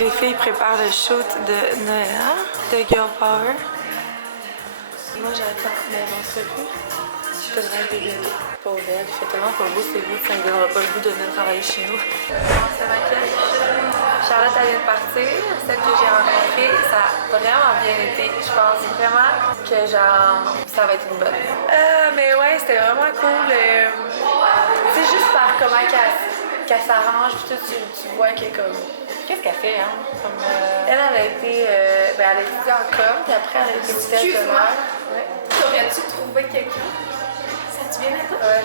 Les filles préparent le shoot de Noël, de Girl Power. Moi j'attends mes entrevues. Je te rêve des bébés. Pauvre elle, il fait tellement pas beau, c'est beau, ça ne donnera pas le goût de venir travailler chez nous. C'est ma cache. Charlotte elle vient de partir, celle que j'ai rencontrée, ça a vraiment bien été. Je pense vraiment que genre ça va être une bonne. Mais ouais, c'était vraiment cool. C'est juste par comment qu'elle s'arrange, puis tout, tu vois qu'elle est comme. Qu'est-ce qu'elle fait, hein? Comme, elle a été. Elle a étudié en com, puis après, elle a été aussi Excuse-moi. Ouais. T'aurais-tu trouvé quelqu'un? Ça te vient à toi? Ouais,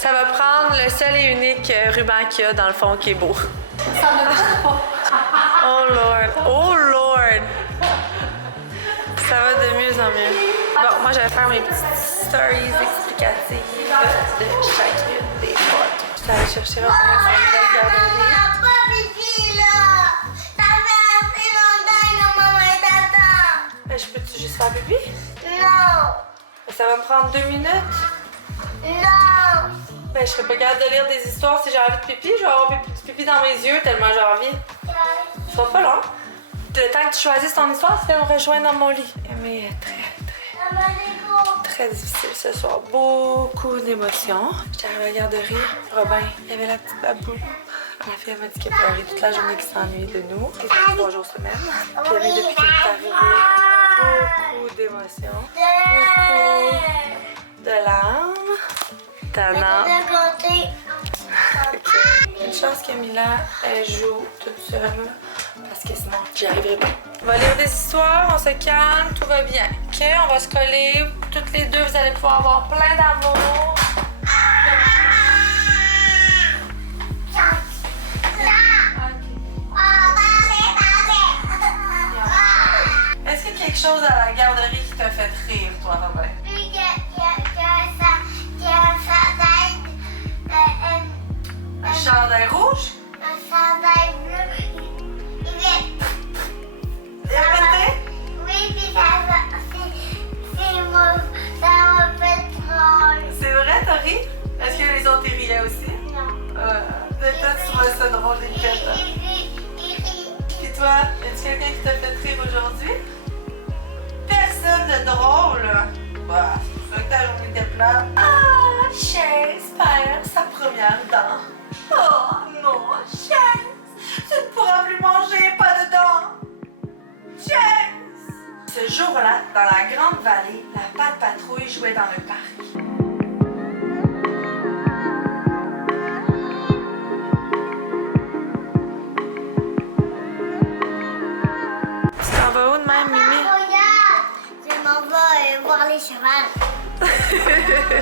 ça va prendre le seul et unique ruban qu'il y a dans le fond qui est beau. Ça ne va pas. Oh Lord! Oh Lord! Ça va de mieux en mieux. Bon, moi, je vais faire mes petites stories explicatives de chacune des photos. Je suis allée chercher Robin dans une nouvelle garderie. Pas pipi là! Ça fait assez longtemps que maman t'attend! Ben, je peux-tu juste faire pipi? Non! Ben, ça va me prendre 2 minutes. Non! Ben, je serais pas capable de lire des histoires si j'ai envie de pipi. Je vais avoir du pipi dans mes yeux tellement j'ai envie. Ce sera pas long. Le temps que tu choisisses ton histoire, tu viens me rejoindre dans mon lit. Mais très difficile ce soir. Beaucoup d'émotions. J'étais arrivée à la garderie. Robin, il y avait la petite babou. La fille m'a dit qu'elle pleurait toute la journée, qu'il s'ennuyait de nous. C'était 3 jours semaine. Puis elle, depuis qu'elle est arrivée, beaucoup d'émotions. Beaucoup de larmes. Tannant. Une chance que Mila, elle joue toute seule. Parce que sinon, j'y arriverai pas. On va lire des histoires, on se calme, tout va bien. Ok, on va se coller. Toutes les deux, vous allez pouvoir avoir plein d'amour. Est-ce qu'il y a quelque chose à la garderie qui t'a fait rire, toi, Robin? Puis Un chandail rouge? un chandail bleu. Il a pété? Oui, puis ça m'a fait drôle. C'est vrai, t'as ri? Est-ce que les autres y riaient aussi? Non. Toi, tu trouvais ça drôle, les Il rit. Puis toi, est-ce quelqu'un qui t'a fait rire aujourd'hui? Personne de drôle! Bah, c'est pour ça que ta journée était plate. Ah, Chase perd sa première dent. Oh non, Chase! Tu ne pourras plus manger, pas de dents! Chase! Ce jour-là, dans la grande vallée, la patte patrouille jouait dans le parc. Tu t'en vas où de même, Mimi? Je m'en vais voir les chevaux.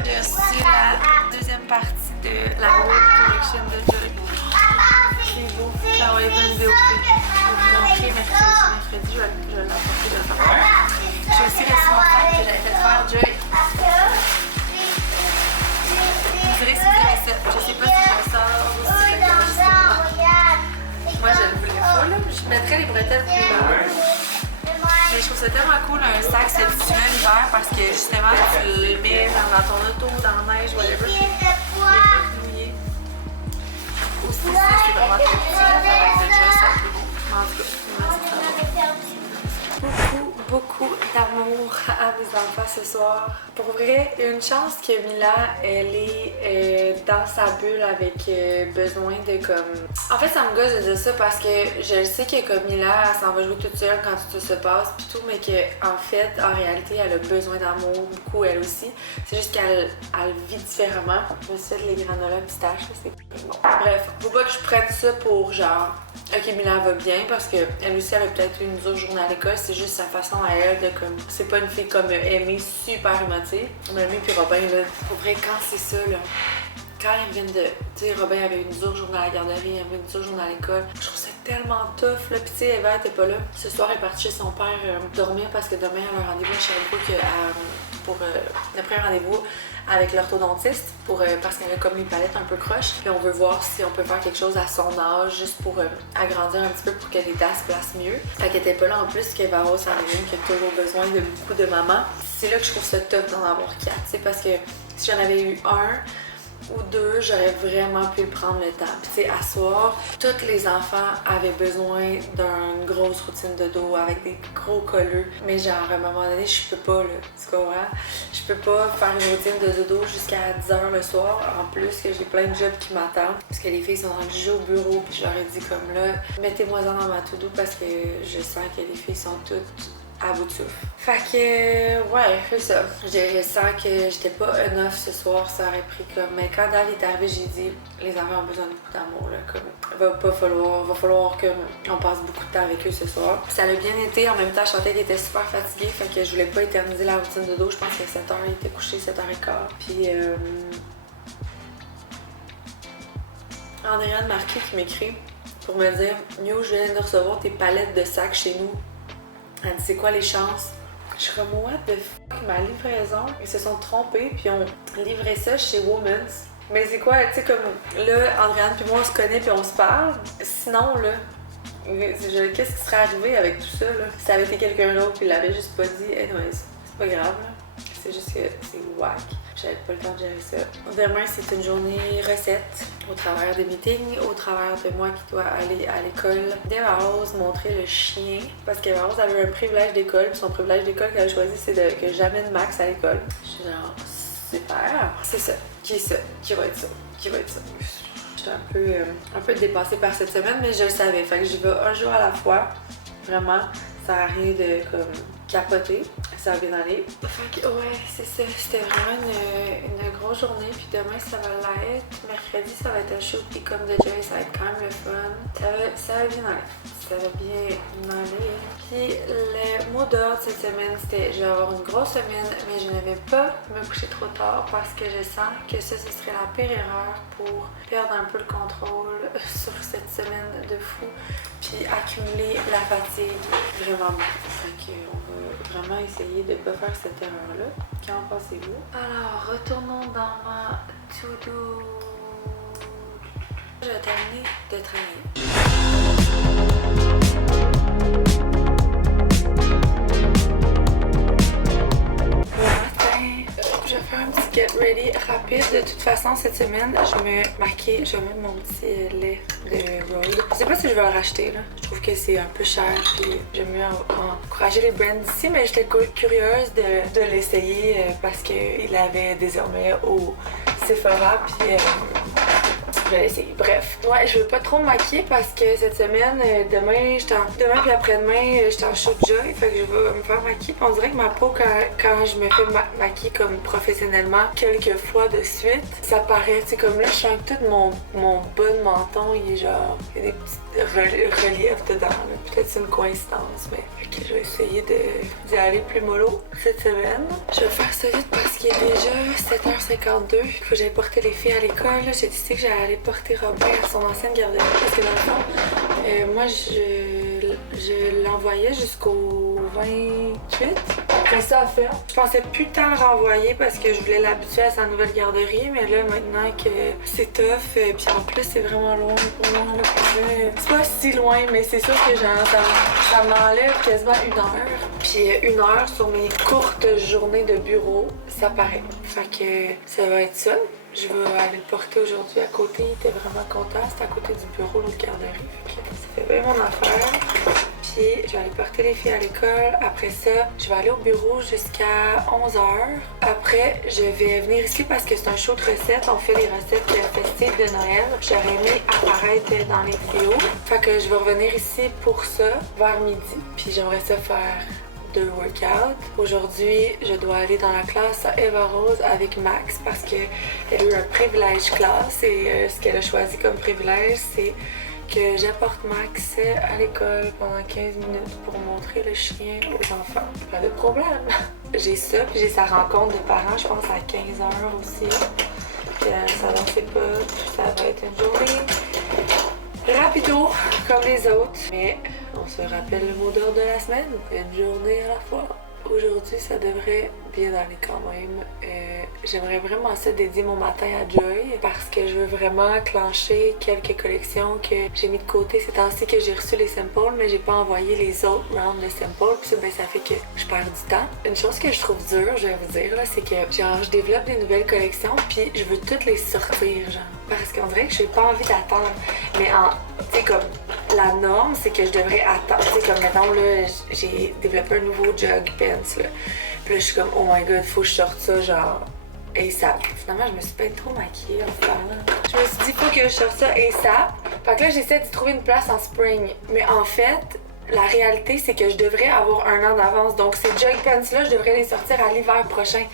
J'ai reçu la deuxième partie de la Road Collection de Joy. C'est beau. Ça va être une vidéo que je vais vous montrer mercredi. Je vais l'apporter de faire. J'ai aussi reçu mon sac que j'avais fait faire Joy. Vous direz si vous aimez ça. Je sais pas si je le sors ou si je fais comme juste. Moi, je le voulais pas, là. Je mettrais les bretelles plus larges. Mais je trouve ça tellement cool, un sac, c'est difficile l'hiver parce que justement, tu le mets dans ton auto, dans la neige, whatever. Il est pas mouillé. Aussi, ça, c'est vraiment très petit. Avec le gel, c'est plus beau. En tout cas, beaucoup d'amour à mes enfants ce soir. Pour vrai, une chance que Mila, elle est dans sa bulle avec besoin de comme... En fait, ça me gosse de dire ça parce que je sais que comme Mila, elle s'en va jouer toute seule quand tout se passe pis tout, mais qu'en fait, en réalité, elle a besoin d'amour, beaucoup elle aussi. C'est juste qu'elle vit différemment. Je me suis fait les granolas pistaches, c'est bon. Bref, faut pas que je prenne ça pour genre... Ok, Mila va bien parce qu'elle aussi avait peut-être eu une dure journée à l'école, c'est juste sa façon à elle de comme. C'est pas une fille comme aimée, super émotive. Mamie puis Robin, là, pour vrai, quand c'est ça, là, quand ils reviennent de... Tu sais, Robin avait une dure journée à la garderie, il avait une dure journée à l'école. Je trouve ça tellement tough, là. Puis tu sais, Eva était pas là. Ce soir, elle est partie chez son père dormir parce que demain, elle a un rendez-vous à Sherbrooke pour le premier rendez-vous avec l'orthodontiste parce qu'elle a comme les palettes un peu croches. Puis on veut voir si on peut faire quelque chose à son âge juste pour agrandir un petit peu pour que les dents se placent mieux. Fait qu'elle était pas là en plus, qu'Eva Rose en est une qui a toujours besoin de beaucoup de maman. C'est là que je trouve ça tough d'en avoir 4, tu sais, parce que si j'en avais eu un ou deux, j'aurais vraiment pu prendre le temps. Puis tu sais, à soir, tous les enfants avaient besoin d'une grosse routine de dos avec des gros colleux. Mais genre, à un moment donné, je peux pas, là, tu comprends? Je peux pas faire une routine de dodo jusqu'à 10h le soir. En plus que j'ai plein de jobs qui m'attendent. Parce que les filles sont rendus au bureau. Puis je leur ai dit comme là, mettez-moi-en dans ma to-do parce que je sens que les filles sont toutes à bout de souffle. Fait que, ouais, c'est ça. Je sens que j'étais pas enough ce soir, ça aurait pris comme... Mais quand Dave est arrivé, j'ai dit, les enfants ont besoin de beaucoup d'amour, là, comme... Va falloir qu'on passe beaucoup de temps avec eux ce soir. Ça a bien été, en même temps, je sentais qu'il était super fatigué, fait que je voulais pas éterniser la routine de dos. Je pense qu'à 7h, il était couché, 7h15. Puis, Andréane Marquis qui m'écrit pour me dire, Yo, je viens de recevoir tes palettes de sacs chez nous. Elle dit, c'est quoi les chances? Je suis comme, what the fuck, ma livraison? Ils se sont trompés, puis on livré ça chez Women's. Mais c'est quoi, tu sais, comme là, Andréane puis moi, on se connaît, puis on se parle. Sinon, là, qu'est-ce qui serait arrivé avec tout ça, là? Si ça avait été quelqu'un d'autre, puis il l'avait juste pas dit, anyways, c'est pas grave, là. C'est juste que c'est whack. J'avais pas le temps de gérer ça. Demain, c'est une journée recette au travers des meetings, au travers de moi qui dois aller à l'école d'Eva Rose montrer le chien. Parce qu'Eva Rose avait un privilège d'école, puis son privilège d'école qu'elle a choisi, c'est que j'amène Max à l'école. Je suis genre, super. C'est ça. Qui est ça? Qui va être ça? Qui va être ça? J'étais un peu dépassée par cette semaine, mais je le savais. Fait que j'y vais un jour à la fois. Vraiment, ça a rien de comme capoter, ça va bien aller. Fait que ouais, c'est ça, c'était vraiment une grosse journée, puis demain ça va l'être. Mercredi ça va être un shoot, puis comme de Joy, ça va être quand même le fun. Ça va bien aller. Ça va bien aller. Puis le mot d'ordre cette semaine, c'était je vais avoir une grosse semaine, mais je ne vais pas me coucher trop tard parce que je sens que ça, ce serait la pire erreur pour perdre un peu le contrôle sur cette semaine de fou, puis accumuler la fatigue vraiment beaucoup. Fait qu'on va vraiment essayer de ne pas faire cette erreur-là. Qu'en pensez-vous? Alors, retournons dans ma to-do. Je vais terminer de travailler. Je vais faire un petit get ready rapide. De toute façon, cette semaine, je me maquille. Je vais mettre mon petit lait de Rhode. Je sais pas si je vais le racheter, là. Je trouve que c'est un peu cher, puis j'aime mieux encourager les brands d'ici, mais j'étais curieuse de l'essayer parce qu'il avait désormais au Sephora, puis je vais l'essayer. Bref, ouais, je veux pas trop me maquiller parce que cette semaine, demain puis après-demain, j'étais en show de joy, fait que je vais me faire maquiller. On dirait que ma peau, quand je me fais maquiller comme professionnellement quelques fois de suite, ça paraît, tu sais, comme là, je sens que tout mon bas de menton, il est genre, il y a des petits reliefs dedans, là. Peut-être c'est une coïncidence, mais ok, je vais essayer d'y aller plus mollo cette semaine. Je vais faire ça vite parce qu'il est déjà 7h52. Il faut que j'aille porter les filles à l'école. J'ai décidé que j'allais aller porter Robin à son ancienne garderie parce que dans le fond, moi, je l'envoyais jusqu'au 28. Après ça, à faire. Je pensais plus tant le renvoyer parce que je voulais l'habituer à sa nouvelle garderie, mais là, maintenant que c'est tough, puis en plus, c'est vraiment loin pour moi. C'est pas si loin, mais c'est sûr que genre, ça m'enlève quasiment 1 heure. Puis 1 heure sur mes courtes journées de bureau, ça paraît. Fait que ça va être ça. Je vais aller le porter aujourd'hui à côté. Il était vraiment content. C'était à côté du bureau, l'autre garderie. Fait que ça fait bien mon affaire. Puis je vais aller porter les filles à l'école. Après ça, je vais aller au bureau jusqu'à 11h. Après, je vais venir ici parce que c'est un show de recettes. On fait les recettes festives de Noël. J'aurais aimé apparaître dans les vidéos. Fait que je vais revenir ici pour ça vers midi. Puis j'aimerais ça faire 2 workouts. Aujourd'hui, je dois aller dans la classe à Eva Rose avec Max parce qu'elle a eu un privilège classe et ce qu'elle a choisi comme privilège, c'est que j'apporte Max à l'école pendant 15 minutes pour montrer le chien aux enfants. Pas de problème. J'ai ça, puis j'ai sa rencontre de parents, je pense à 15h aussi. ça n'en fait pas. Ça va être une journée rapido, comme les autres. Mais on se rappelle le mot d'ordre de la semaine, une journée à la fois. Aujourd'hui, ça devrait bien aller quand même. J'aimerais vraiment ça dédier mon matin à Joy parce que je veux vraiment clencher quelques collections que j'ai mis de côté ces temps-ci que j'ai reçu les samples, mais j'ai pas envoyé les autres rounds de samples. Puis ça, ben, ça fait que je perds du temps. Une chose que je trouve dure, je vais vous dire, là, c'est que genre je développe des nouvelles collections puis je veux toutes les sortir, genre. Parce qu'on dirait que j'ai pas envie d'attendre. Mais tu sais, comme la norme, c'est que je devrais attendre. Tu sais, comme maintenant, là, j'ai développé un nouveau jug pants, là. Puis là, je suis comme, oh my god, faut que je sorte ça, genre, ASAP. Finalement, je me suis pas trop maquillée en parlant. Je me suis dit, faut que je sorte ça ASAP. Fait que là, j'essaie d'y trouver une place en spring. Mais en fait, la réalité, c'est que je devrais avoir un an d'avance. Donc, ces jug pants-là, je devrais les sortir à l'hiver prochain.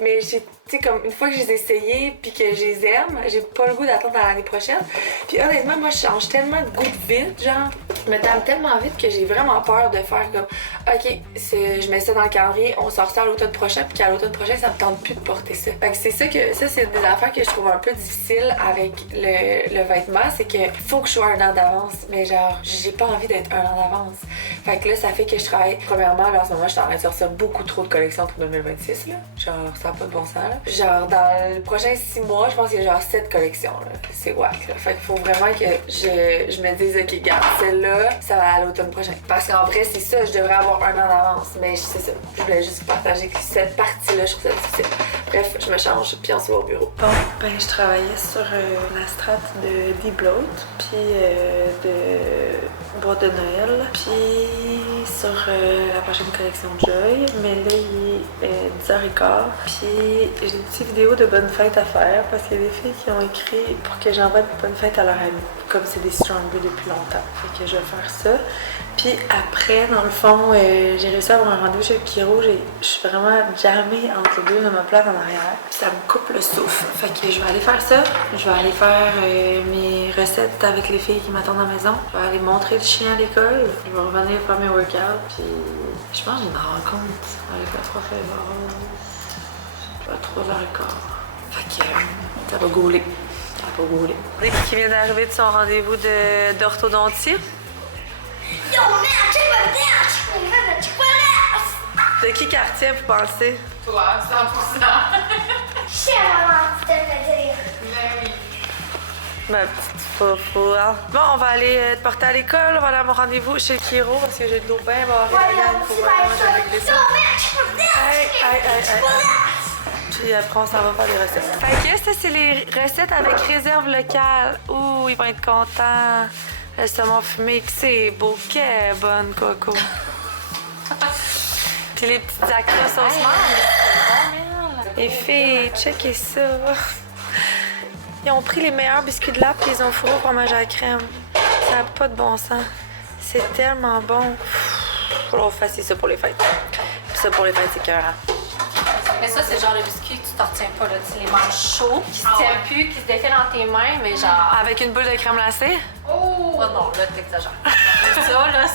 Mais j'ai, tu sais, comme une fois que je les ai essayés puis que je les aime, j'ai pas le goût d'attendre à l'année prochaine. Puis honnêtement, moi, je change tellement de goût vite, genre, je me tame tellement vite que j'ai vraiment peur de faire comme, ok, je mets ça dans le calendrier, on sort ça à l'automne prochain, puis qu'à l'automne prochain, ça me tente plus de porter ça. Fait que c'est ça c'est des affaires que je trouve un peu difficiles avec le vêtement, c'est que faut que je sois un an d'avance, mais genre, j'ai pas envie d'être un an d'avance. Fait que là, ça fait que je travaille, premièrement, là, en ce moment, je suis en train de sortir beaucoup trop de collections pour 2026, là. Genre, ça n'a pas de bon sens, là. Genre, dans les prochains 6 mois, je pense qu'il y a genre 7 collections, là. C'est wack, là. Fait qu'il faut vraiment que je me dise, ok, garde, celle-là, ça va à l'automne prochain. Parce qu'en vrai, c'est ça, je devrais avoir un an d'avance. Mais c'est ça, je voulais juste partager que cette partie-là, je trouve ça difficile. Bref, je me change, puis on se voit au bureau. Bon, ben, je travaillais sur la strate de D-Bloat, puis de boîte de Noël, puis sur la prochaine collection Joy. Mais là, il est 10h15, puis j'ai une petite vidéo de bonne fête à faire parce qu'il y a des filles qui ont écrit pour que j'envoie de bonne fête à leur ami, comme c'est des Stronger depuis longtemps. Fait que je vais faire ça. Puis après, dans le fond, j'ai réussi à avoir un rendez-vous chez Kiro. Je suis vraiment jammée entre les deux de ma place en arrière. Puis ça me coupe le souffle. Fait que je vais aller faire ça. Je vais aller faire mes recettes avec les filles qui m'attendent à la maison. Je vais aller montrer le chien à l'école. Je vais revenir faire mes workouts. Puis je pense que j'ai une rencontre à l'école 3 février. Je vais à 3h15. Fait que ça va gauler. Ça va gauler. Dès qu'il vient d'arriver de son rendez-vous d'orthodontie. De qui qu'elle retient, vous pensez? Toi, 100%. Je sais maman, tu te le dire. Mais oui. Ma petite foufou. Hein? Bon, on va aller te porter à l'école. On va aller à mon rendez-vous chez Kiro parce que j'ai de l'eau bien barrée. Faut vraiment que je règle ça. Puis après, on s'en va faire des recettes. Fait que ça, c'est les recettes avec réserve locale. Ouh, ils vont être contents. Le saumon fumé, que c'est beau, qu'elle est bonne, Coco. Puis les petites acras sauce menthe. Les filles, checkez ça. Ils ont pris les meilleurs biscuits de lap et ils ont fourré au fromage à la crème. Ça n'a pas de bon sens. C'est tellement bon. Faut qu'on fasse ça pour les fêtes. Puis ça, pour les fêtes, c'est écœurant. Mais ça, c'est le genre de biscuit que tu t'en retiens pas, là. Tu les manges chauds, qui se tiennent plus, qui se défilent dans tes mains, mais genre. Avec une boule de crème glacée? Oh non, là, t'exagères.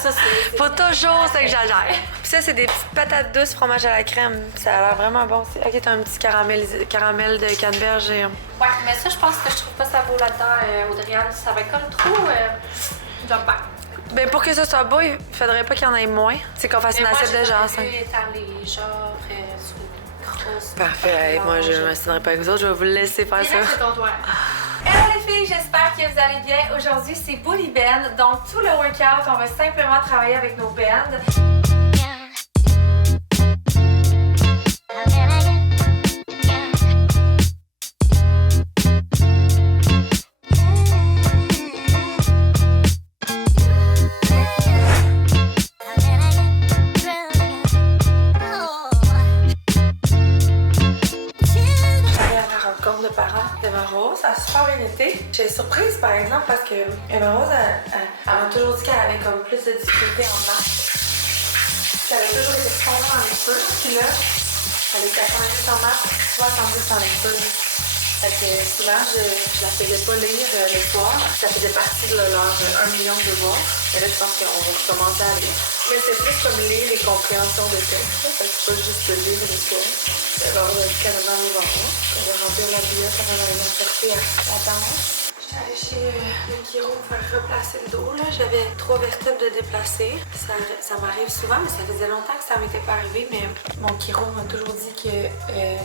ça, c'est. Faut toujours s'exagérer. Puis ça, c'est des petites patates douces, fromage à la crème. Ça a l'air vraiment bon. Ok, t'as un petit caramel de canneberge et. Ouais, mais ça, je pense que je trouve pas ça beau là-dedans, Audriane. Ça va être comme trop. Genre pas. Ben pour que ça soit beau, il faudrait pas qu'il y en ait moins. C'est qu'on fasse une assiette de genre 5. Étaler, genre, sur une crosse. Parfait. Moi, je m'assinerai pas avec vous autres. Je vais vous laisser faire ça. C'est ton doigt. Hello les filles, j'espère que vous allez bien. Aujourd'hui, c'est Bully Band. Donc, tout le workout, on va simplement travailler avec nos bands. Ça a super bien été. J'étais surprise par exemple parce que Emma Rose, elle m'a toujours dit qu'elle avait comme plus de difficultés en maths. Elle avait toujours été super en lecture. Puis là, elle est 90 en maths, 70 en lecture. Fait que souvent, je la faisais pas lire le soir. Ça faisait partie de leur 1 million de devoirs. Mais là, je pense qu'on va recommencer à lire. Mais c'est plus comme lire et compréhension de texte. Fait que c'est pas juste de lire une histoire. C'est genre du Canada au vent. On va remplir la billette avant d'aller la chercher à la tendance. J'étais allée chez le chiro pour faire replacer le dos. J'avais 3 vertèbres de déplacer. Ça m'arrive souvent, mais ça faisait longtemps que ça m'était pas arrivé. Mais mon chiro m'a toujours dit que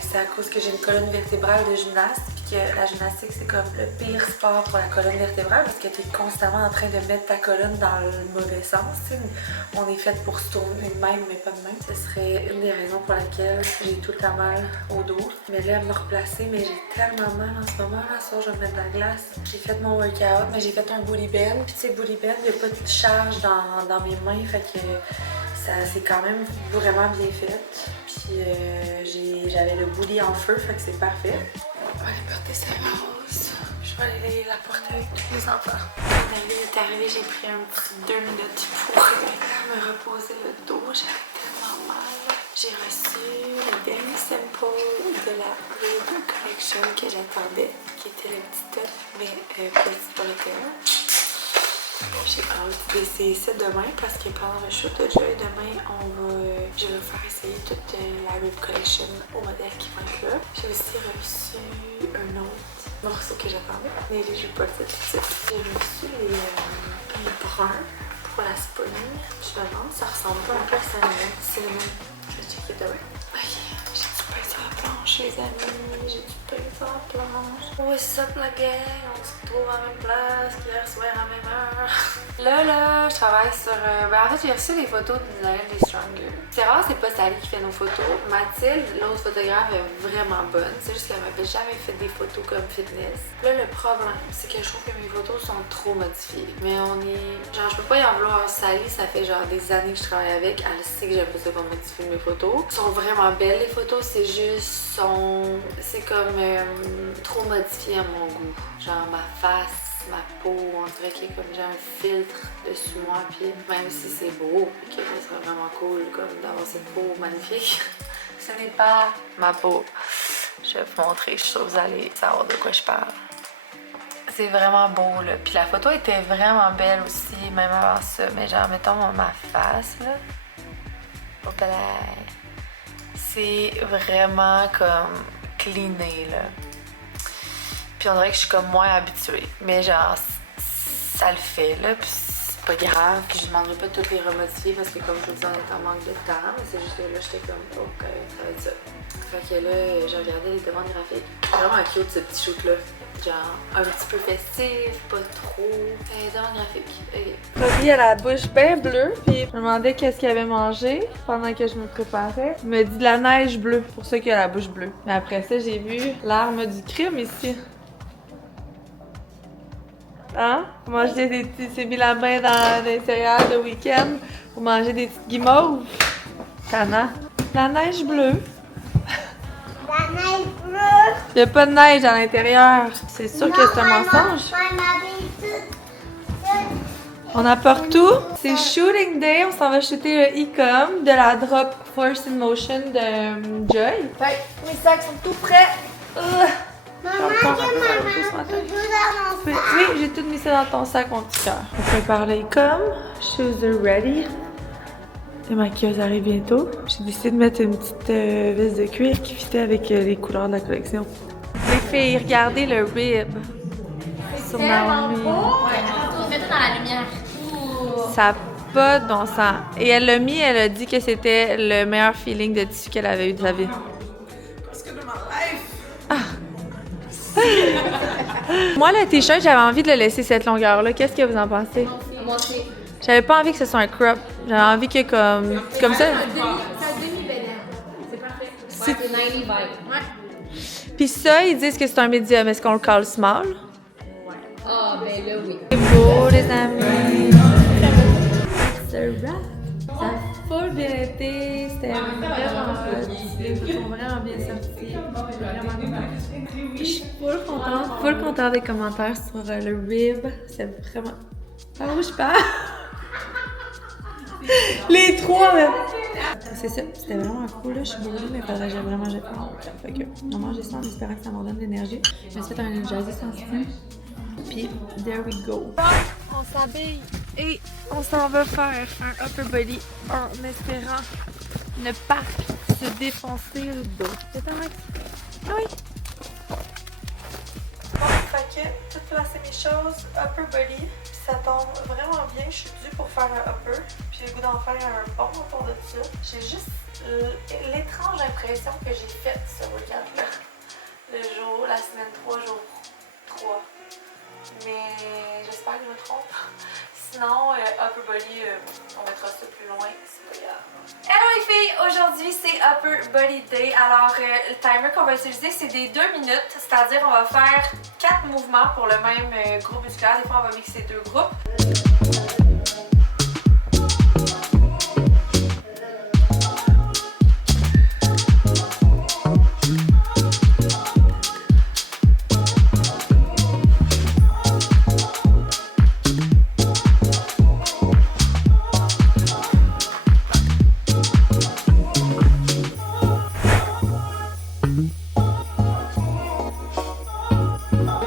c'est à cause que j'ai une colonne vertébrale de gymnaste. Puis que la gymnastique, c'est comme le pire sport pour la colonne vertébrale parce que tu es constamment en train de mettre ta colonne dans le mauvais sens. T'sais. On est fait pour se tourner de même, mais pas de même. Ce serait une des raisons pour laquelle j'ai tout le temps mal au dos. Mais là, elle m'a replacé, mais j'ai tellement mal en ce moment. Là, ça, je vais me mettre de la glace. J'ai fait mon workout, mais j'ai fait un bully band. Puis tu sais, bully band, il n'y a pas de charge dans mes mains, fait que ça c'est quand même vraiment bien fait. Puis j'avais le bully en feu, fait que c'est parfait. On va aller porter sa rose. Je vais aller la porter avec tous les enfants. Quand David est arrivé, j'ai pris un petit 2 minutes pour me reposer le dos. J'avais tellement mal. J'ai reçu le dernier sample de la Rib Collection que j'attendais, qui était le petit top, mais petit pour le cœur. J'ai hâte d'essayer ça demain parce que pendant le shoot de Joy, demain, je vais vous faire essayer toute la Rib Collection au modèle qui va être là. J'ai aussi reçu un autre morceau que j'attendais, mais je ne vais pas le dire tout de suite. J'ai reçu les bruns pour la spooning. Je me demande, ça ressemble pas un peu à cinnamon. Je vais checker demain. Ok, j'ai du pain sur la planche, les amis. J'ai du pain sur la planche. What's up, la gang? On se retrouve à la même place qu'hier soir à la même heure. Là, je travaille sur... en fait, j'ai reçu des photos de Naël des Stronger. C'est rare, c'est pas Sally qui fait nos photos. Mathilde, l'autre photographe, est vraiment bonne. C'est juste qu'elle m'avait jamais fait des photos comme fitness. Là, le problème, c'est que je trouve que mes photos sont trop modifiées. Mais on est... Genre, je peux pas y en vouloir. Sally, ça fait genre des années que je travaille avec. Elle sait que j'aime pas ça qu'on modifie mes photos. Elles sont vraiment belles, les photos. C'est juste... C'est comme trop modifié à mon goût. Genre, ma face, ma peau, on dirait qu'il y a comme j'ai un filtre dessus moi, puis même si c'est beau, puis que ça serait vraiment cool comme d'avoir cette peau magnifique, ce n'est pas ma peau. Je vais vous montrer, je suis sûre que vous allez savoir de quoi je parle. C'est vraiment beau là, puis la photo était vraiment belle aussi, même avant ça, mais genre mettons ma face là, au palais, c'est vraiment comme cleané là. Puis on dirait que je suis comme moins habituée. Mais genre, ça le fait là, puis c'est pas grave. Puis je demanderai pas de toutes les remodifier parce que comme je vous dis, on est en manque de temps. Mais c'est juste que là, j'étais comme, ok, ça va être ça. Fait que là, j'ai regardé les demandes graphiques. Vraiment cute ce petit shoot là. Genre, un petit peu festif, pas trop. Demande graphique. Ok. Toby a la bouche bien bleue, puis je me demandais qu'est-ce qu'il avait mangé pendant que je me préparais. Il me dit de la neige bleue, pour ça qu'il a la bouche bleue. Mais après ça, j'ai vu l'arme du crime ici. Hein? Vous mangez des petits sébilabins dans les céréales le week-end. Vous mangez des petites guimauves. Tana. La neige bleue. La neige bleue. Il n'y a pas de neige à l'intérieur. C'est sûr que c'est un mensonge. On apporte tout. C'est shooting day. On s'en va shooter le e-com de la drop Force in Motion de Joy. Ouais, mes sacs sont tout prêts. Maman, Oui, j'ai tout mis ça dans ton sac, mon petit cœur. On prépare le e-com. Shoes are ready. La maquilleuse arrive bientôt. J'ai décidé de mettre une petite veste de cuir qui fitait avec les couleurs de la collection. Les filles, regardez le rib. Sur Naomi. Mets-toi dans la lumière. Ça n'a pas de bon sens. Et elle l'a mis, elle a dit que c'était le meilleur feeling de tissu qu'elle avait eu de sa vie. Moi, le t-shirt, j'avais envie de le laisser cette longueur-là. Qu'est-ce que vous en pensez? Moi aussi. J'avais pas envie que ce soit un crop. J'avais envie que comme ça. C'est un demi-bédaine. C'est parfait. Ouais, c'est 90 vibe. Ouais. Puis ça, ils disent que c'est un médium. Est-ce qu'on le colle small? Ah, ben là, oui. C'est beau, les amis. C'est un wrap. Ça a full bien été. C'était vraiment hot. Les photos sont vraiment bien sorties. Vraiment contente. Je suis full contente des commentaires sur le rib. C'est vraiment... Ah oui, je parle. Les trois, là! C'est ça, c'était vraiment cool, là. Je suis brûlée, mais faudrait que j'aille vraiment jeter mon workout. Fait que, on mange ça en espérant que ça me redonne de l'énergie. Je me suis fait un Energizer sensitive. Puis, there we go. On s'habille et on s'en va faire un upper body en espérant ne pas se défoncer le dos. C'est un max? Oui! Bon, fait que, tout placer mes choses, upper body, puis ça tombe vraiment bien. Je suis due pour faire un upper, puis j'ai le goût d'en faire un bon autour de ça. J'ai juste l'étrange impression que j'ai fait ce workout-là. Le jour, la semaine 3, jour 3. Mais j'espère que je me trompe. Sinon, upper body, on mettra ça plus loin, c'est pas grave. Hello les filles! Aujourd'hui c'est Upper Body Day. Alors le timer qu'on va utiliser c'est des 2 minutes, c'est-à-dire on va faire 4 mouvements pour le même groupe musculaire. Des fois on va mixer 2 groupes.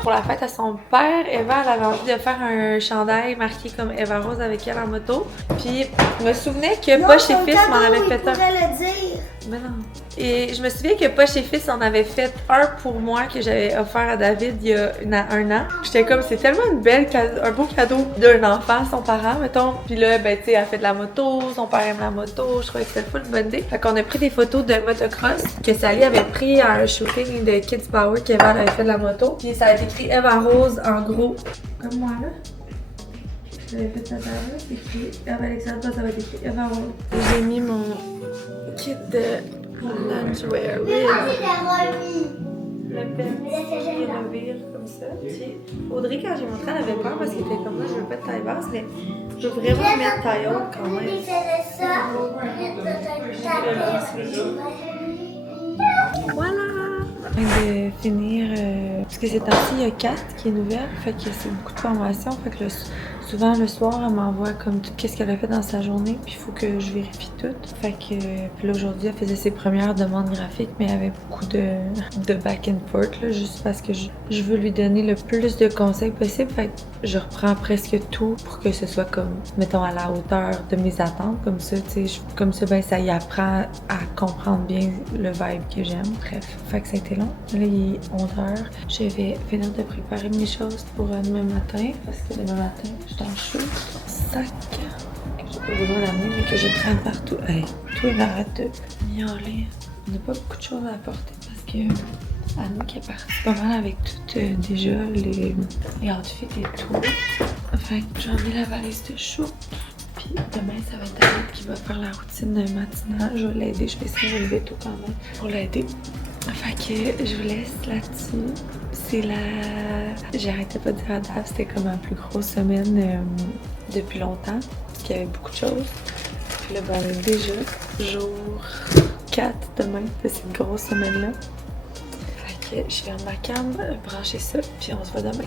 Pour la fête à son père, Eva elle avait envie de faire un chandail marqué comme Eva Rose avec elle en moto. Puis je me souvenais que Poche et Fils m'en avait fait un. Le dire. Mais non. Et je me souviens que Poche et Fils en avait fait un pour moi que j'avais offert à David il y a un an. J'étais comme, c'est tellement un beau cadeau d'un enfant, son parent, mettons. Puis là, ben tu sais, elle fait de la moto, son père aime la moto. Je trouvais que c'était full bonne idée. Fait qu'on a pris des photos de motocross que Sally avait pris à un shooting de Kids Power qu'Eva avait fait de la moto. Puis ça a été écrit Eva Rose en gros, comme moi là. J'avais fait ça là, c'est écrit Eva Alexandra, ça va être écrit Eva Rose. J'ai mis mon kit de lunchwear with le permis et le vire comme ça. Puis Audrey, quand j'ai montré, elle avait peur parce qu'elle était comme moi, je veux pas de taille basse, mais je veux vraiment mettre taille haute quand même. Voilà! En train de finir, parce que ces temps-ci, il y a Kat qui est nouvelle, fait que c'est beaucoup de formation, fait que souvent le soir, elle m'envoie comme tout ce qu'elle a fait dans sa journée, puis il faut que je vérifie tout. Fait que, puis là aujourd'hui, elle faisait ses premières demandes graphiques, mais il y avait beaucoup de back and forth, là, juste parce que je veux lui donner le plus de conseils possible, fait que je reprends presque tout pour que ce soit comme, mettons, à la hauteur de mes attentes, comme ça, tu sais, comme ça, ben ça y apprend à comprendre bien le vibe que j'aime. Bref, fait que ça a été long. Là, il est 11h. Je vais finir de préparer mes choses pour demain matin, parce que demain matin, je suis dans le chaud. Sac que j'ai pas besoin d'amener, mais que je traîne partout. Hey, toi, il arrête de miauler. On n'a pas beaucoup de choses à apporter parce que Anouk est partie pas mal avec tout déjà les outfits et tout. Fait que j'en ai la valise de shoot. Puis demain, ça va être Anouk qui va faire la routine matinale. Je vais l'aider, je vais essayer de lever tôt quand même pour l'aider. Fait que je vous laisse là-dessus. C'est j'arrêtais pas de dire à Dave, c'était comme ma plus grosse semaine depuis longtemps, parce qu'il y avait beaucoup de choses. Puis là, ben, on est déjà jour 4 demain de cette grosse semaine-là. Fait que je ferme ma cam, brancher ça, puis on se voit demain.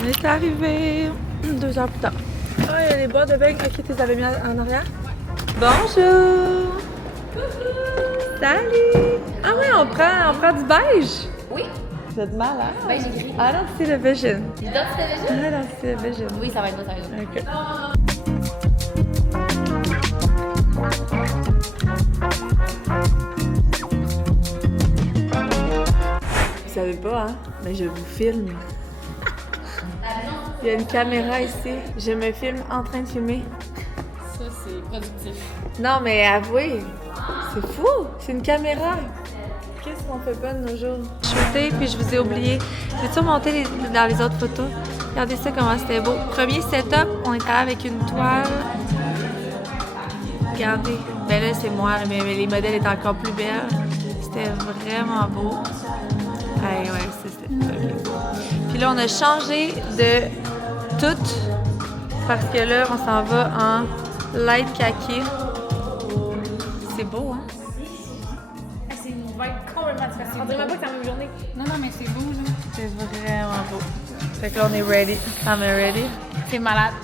On est arrivé 2 heures plus tard. Ah, il y a les boîtes de beignes. Ok, tu les avais mis en arrière. Bonjour! Salut! Ah oui, on prend du beige? Oui, Vous êtes mal, hein? beige et gris. I don't see the vision. You don't see the vision? I don't see the vision. Oui, ça va être beau, ça va être beau. Ok. Vous savez pas, hein? Mais je vous filme. Il y a une caméra ici. Je me filme en train de filmer. Ça, c'est productif. Non, mais avouez, c'est fou. C'est une caméra. Qu'est-ce qu'on fait pas de nos jours? Shooté, puis je vous ai oublié. Peux-tu remonter dans les autres photos? Regardez ça, comment c'était beau. Premier setup, on est allé avec une toile. Regardez. Ben là, c'est moi, mais les modèles étaient encore plus belles. C'était vraiment beau. Ouais, c'était beau. Puis là, on a changé de tout parce que là, on s'en va en light kaki. C'est beau, hein? va être complètement différent. On dirait même pas que c'est la même journée. Non, mais c'est beau, là. C'est vraiment beau. Fait que là, on est ready. I'm ready. C'est malade.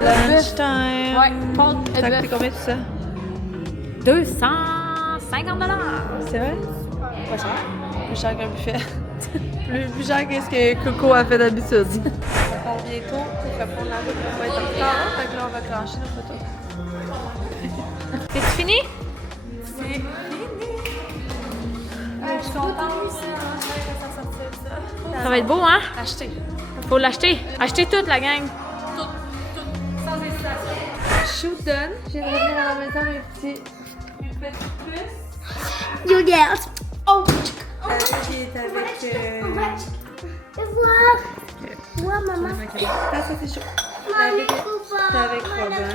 Lunchtime. Ouais, pâte et Ça a bœuf. coûté combien tout ça? 250 $. C'est vrai? Pas cher. Plus cher qu'un buffet. plus cher que ce que Coco a fait d'habitude. On part bientôt pour reprendre la route. On va être en retard. Fait que là, on va clencher nos photos. C'est fini? C'est fini! Je suis contente. Ça va être beau, hein? Acheter. Faut l'acheter. Achetez toute la gang. Sans hésitation. Shoot done. Je viens de revenir à la maison avec une petite puce. Juliette. Oh. Qui est avec. Vois, maman. Ah, ça c'est chaud. Maman, C'est avec Robin.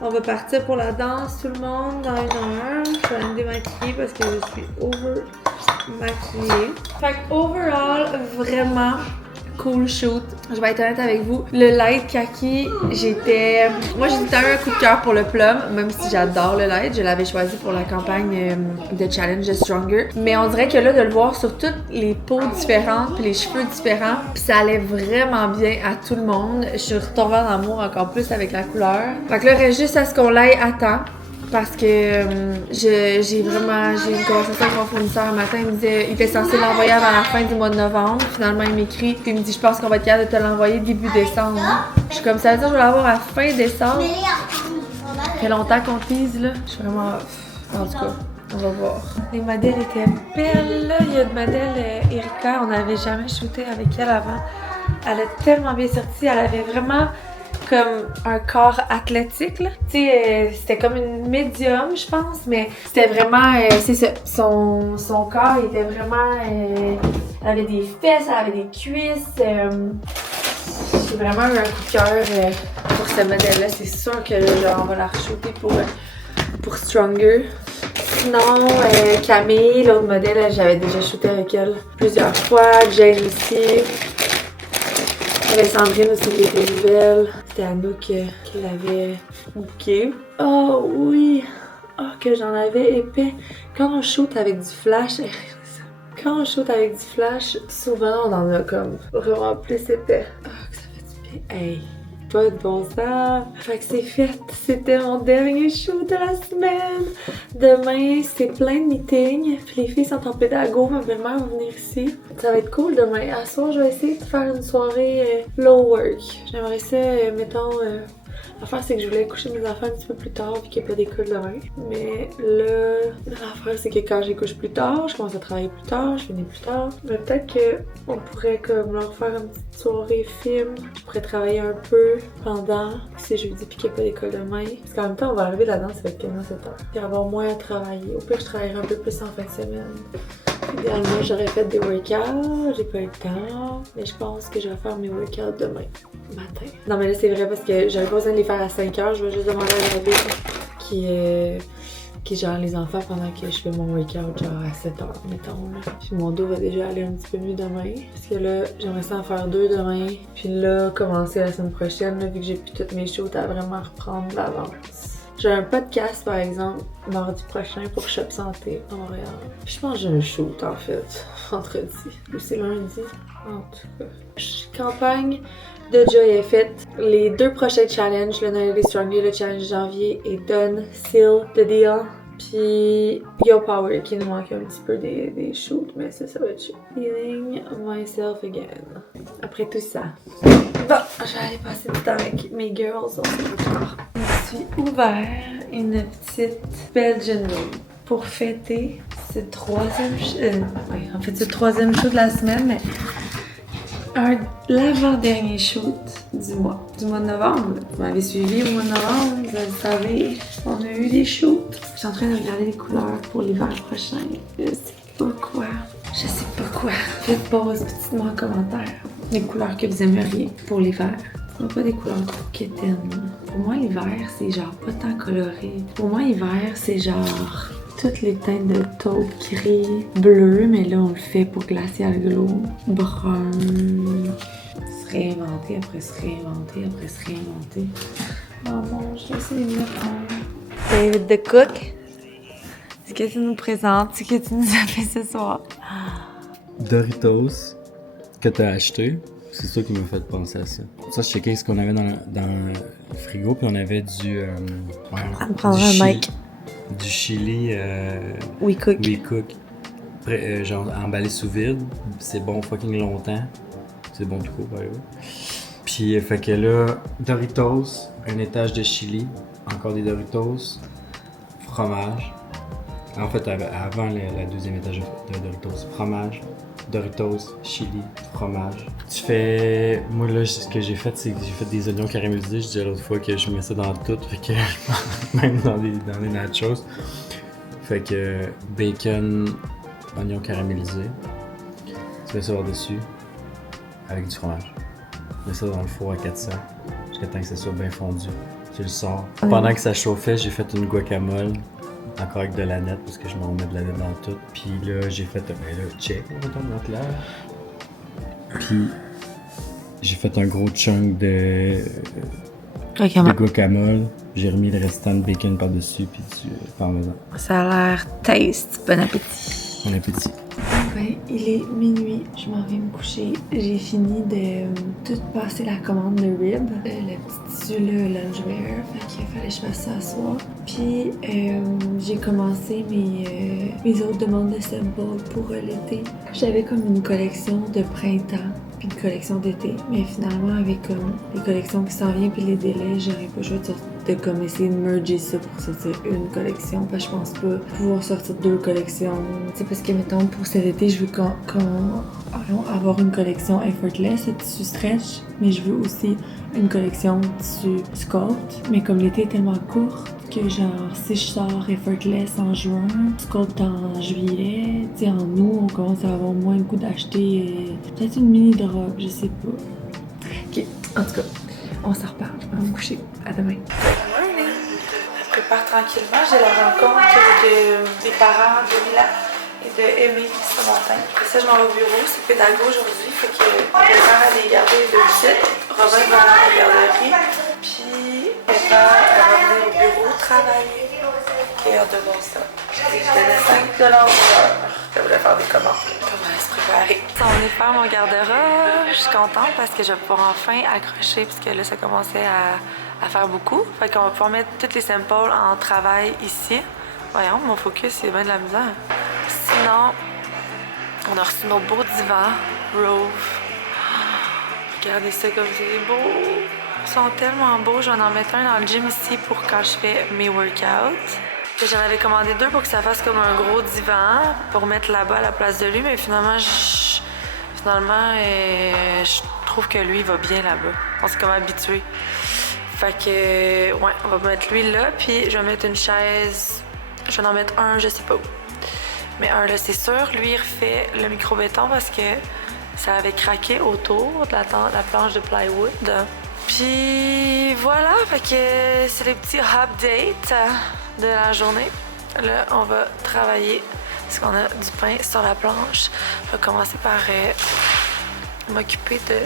On va partir pour la danse, tout le monde, dans 1 heure. Je vais aller me démaquiller parce que je suis over maquillée. Fait que, overall, vraiment cool shoot. Je vais être honnête avec vous. Le light kaki, moi j'ai tout un coup de cœur pour le plum, même si j'adore le light. Je l'avais choisi pour la campagne de Challenge de Stronger. Mais on dirait que là, de le voir sur toutes les peaux différentes puis les cheveux différents, puis ça allait vraiment bien à tout le monde. Je suis retombée en amour encore plus avec la couleur. Fait que là, il reste juste à ce qu'on l'aille à temps. Parce que j'ai eu une conversation avec mon fournisseur un matin, il était censé l'envoyer avant la fin du mois de novembre. Finalement, il m'écrit, puis il me dit, je pense qu'on va être capable de te l'envoyer début décembre. Je suis comme ça, veut dire que je vais l'avoir à fin décembre. Ça fait longtemps qu'on tease, là. Je suis vraiment off. En tout cas, on va voir. Les modèles étaient belles. Il y a une modèle, Erika, on n'avait jamais shooté avec elle avant. Elle a tellement bien sorti, elle avait vraiment comme un corps athlétique, là. Tu sais, c'était comme une médium, je pense, mais c'était vraiment, c'est ça, son corps, il était vraiment, elle avait des fesses, elle avait des cuisses, j'ai vraiment eu un coup de cœur pour ce modèle-là, c'est sûr que genre, on va la re-shooter pour Stronger. Sinon, Camille, l'autre modèle, j'avais déjà shooté avec elle plusieurs fois, Jane aussi. Il y avait Sandrine aussi qui était nouvelle. C'était Anouk qui l'avait booké. Oh oui! Oh, que j'en avais épais. Quand on shoot avec du flash, souvent on en a comme vraiment plus épais. Oh, que ça fait du bien. Hey! Pas de bon sens. Fait que c'est fait. C'était mon dernier shoot de la semaine. Demain, c'est plein de meetings. Puis les filles sont en pédago. Ma belle-mère va venir ici. Ça va être cool demain. À soir, je vais essayer de faire une soirée low work. J'aimerais ça, mettons... L'affaire, c'est que je voulais coucher mes enfants un petit peu plus tard vu qu'il n'y a pas d'école demain. Mais là, l'affaire, c'est que quand j'ai couché plus tard, je commence à travailler plus tard, je finis plus tard. Mais peut-être qu'on pourrait comme leur faire une petite soirée film. Je pourrais travailler un peu pendant, si c'est jeudi puis qu'il n'y a pas d'école demain. Parce qu'en même temps, on va arriver là-dedans, ça va être quasiment 7 heures. Puis avoir moins à travailler. Au pire, je travaillerai un peu plus en fin de semaine. Idéalement, j'aurais fait des workouts, j'ai pas eu le temps, mais je pense que je vais faire mes workouts demain matin. Non mais là c'est vrai parce que j'avais pas besoin de les faire à 5h, je vais juste demander à la ville qui gère les enfants pendant que je fais mon workout genre à 7h, mettons. Là. Puis mon dos va déjà aller un petit peu mieux demain, parce que là j'aimerais ça en faire 2 demain, puis là commencer la semaine prochaine, là, vu que j'ai plus toutes mes shoots à vraiment reprendre de l'avance. J'ai un podcast, par exemple, mardi prochain pour Shop Santé à Montréal. Je pense que j'ai un shoot, en fait, vendredi. Ou c'est lundi. En tout cas. Campagne de Joy est faite. Les 2 prochains challenges, le Noël des Stronger, le challenge de janvier, est done, seal, the deal. Puis Yo Power qui nous manque un petit peu des shoots, mais ça va être chaud. Feeling myself again. Après tout ça. Bon, je vais aller passer du temps avec mes girls, on se retrouve. Je me suis ouvert une petite Belgian Room pour fêter ce 3e shoot de la semaine, mais l'avant-dernier shoot du mois de novembre. Vous m'avez suivi au mois de novembre, vous le savez, on a eu des shoots. Je suis en train de regarder les couleurs pour l'hiver prochain. Je sais pas quoi. Faites pause petitement en commentaire les couleurs que vous aimeriez pour l'hiver. Pas des couleurs trop quétaines. Pour moi, l'hiver, c'est genre pas tant coloré. Pour moi, l'hiver, c'est genre toutes les teintes de taupe, gris, bleu, mais là on le fait pour glacial glow, brun. Se réinventer, après se réinventer, après se réinventer. Maman, je vais essayer de me prendre. David the Cook, ce que tu nous présentes, ce que tu nous as fait ce soir. Doritos que t'as acheté, c'est ça qui m'a fait penser à ça. Ça, je checkais ce qu'on avait dans le frigo, puis on avait du. Ça me prendrait un mic. Du chili. We Cook. We Cook. Genre emballé sous vide. C'est bon fucking longtemps. C'est bon tout court, ouais. Puis, fait que là, Doritos, un étage de chili, encore des Doritos, fromage. En fait, avant la deuxième étage de Doritos, fromage, Doritos, chili, fromage. Tu fais... Moi, là, ce que j'ai fait, c'est que j'ai fait des oignons caramélisés. Je disais l'autre fois que je mets ça dans tout, fait que même dans les nachos. Fait que bacon, oignons caramélisés. Tu mets ça par-dessus avec du fromage. Tu mets ça dans le four à 400 jusqu'à temps que ça soit bien fondu. Tu le sors. Pendant que ça chauffait, j'ai fait une guacamole. Encore avec de la nette parce que je m'en mets de la nette dans tout. Puis là, j'ai fait check, on va mettre là. Puis j'ai fait un gros chunk de guacamole. J'ai remis le restant de bacon par-dessus puis du parmesan. Ça a l'air taste. Bon appétit. Bon appétit. Ben, il est minuit, je m'en vais me coucher. J'ai fini de tout passer la commande de rib, le petit tissu là, loungewear, fait qu'il fallait que je fasse ça ce soir. Puis j'ai commencé mes autres demandes de samples pour l'été. J'avais comme une collection de printemps puis une collection d'été, mais finalement avec comme les collections qui s'en viennent puis les délais, j'aurais pas le choix de comme essayer de merger ça pour sortir une collection, parce que je pense pas pouvoir sortir 2 collections. Tu sais, parce que mettons pour cet été, je veux avoir une collection effortless, tissu stretch, mais je veux aussi une collection tissu sculpt. Mais comme l'été est tellement court que genre si je sors effortless en juin, sculpt en juillet, tu sais en août, on commence à avoir moins le goût d'acheter peut-être une mini de robe, je sais pas. Ok, en tout cas, on s'en reparle. On va me coucher. À demain. Je prépare tranquillement. J'ai la rencontre des parents de Mila et de Aimé ce matin. Après ça, je m'en vais au bureau. C'est pédago aujourd'hui. Fait que on prépare à les garder de visite. Robin va à la garderie. Puis Eva, elle va venir au bureau travailler. J'ai hâte de voir ça. Je donnais 5$ de l'heure. Je voulais faire des commandes. Comment se préparer? On est faire mon garde-robe. Je suis contente parce que je vais pouvoir enfin accrocher parce que là, ça commençait à faire beaucoup. Fait qu'on va pouvoir mettre toutes les samples en travail ici. Voyons, mon focus, il y a bien de la misère. Sinon, on a reçu nos beaux divans. Rove. Regardez ça comme c'est beau. Ils sont tellement beaux. Je vais en mettre un dans le gym ici pour quand je fais mes workouts. J'en avais commandé 2 pour que ça fasse comme un gros divan pour mettre là-bas à la place de lui, mais finalement, je trouve que lui, il va bien là-bas. On s'est comme habitué. Fait que, ouais, on va mettre lui là, puis je vais mettre une chaise. Je vais en mettre un, je sais pas où. Mais un là, c'est sûr. Lui, il refait le micro-béton parce que ça avait craqué autour de la planche de plywood. Puis voilà, fait que c'est les petits updates de la journée. Là, on va travailler parce qu'on a du pain sur la planche. Je vais commencer par m'occuper de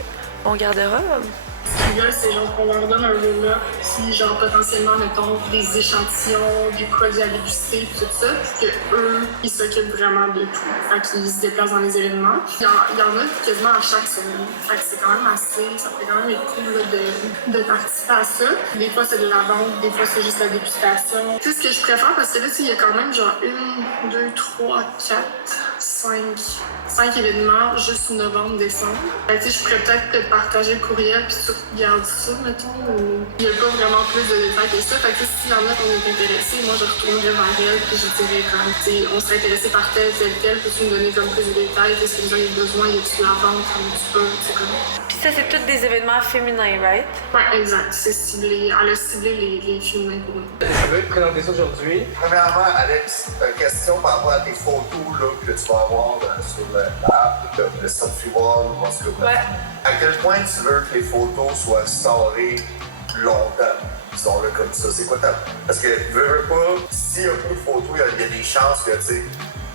mon garde-robe. Ce qu'ils veulent, c'est genre qu'on leur donne un roll-up, puis genre potentiellement, mettons, des échantillons, des produits à déguster, tout ça, puis qu'eux, ils s'occupent vraiment de tout. Fait qu'ils se déplacent dans les événements. Il y en a quasiment à chaque semaine. Fait que c'est quand même assez, ça pourrait quand même être cool là, de participer à ça. Des fois, c'est de la vente, des fois, c'est juste la dégustation. Tu sais, ce que je préfère, parce que là, il y a quand même genre 1, 2, 3, 4, 5 événements juste novembre, décembre. Fait que, je pourrais peut-être te partager le courriel, puis tu regardes ça, mettons, ou il n'y a pas vraiment plus de détails que ça. Fait que s'il y en a qu'on est intéressé, moi je retournerais vers elle, puis je dirais comme, tu sais, on serait intéressé par tel, peux-tu me donner comme plus de détails, qu'est-ce que les gens ont besoin, y a-tu la vente, comment tu peux, c'est comme. Puis ça, c'est tous des événements féminins, right? Ouais, exact. C'est ciblé, elle a ciblé les féminins pour nous. Je vais te présenter ça aujourd'hui. Premièrement, Alex, question par rapport à tes photos là, que tu vas avoir sur l'app, le selfie wall, ou en ce que Ouais. À quel point tu veux que les photos soient storées longtemps. Ils sont là comme ça. C'est quoi ta... Parce que, veux pas, s'il y a beaucoup de photos, il y a des chances que, tu sais,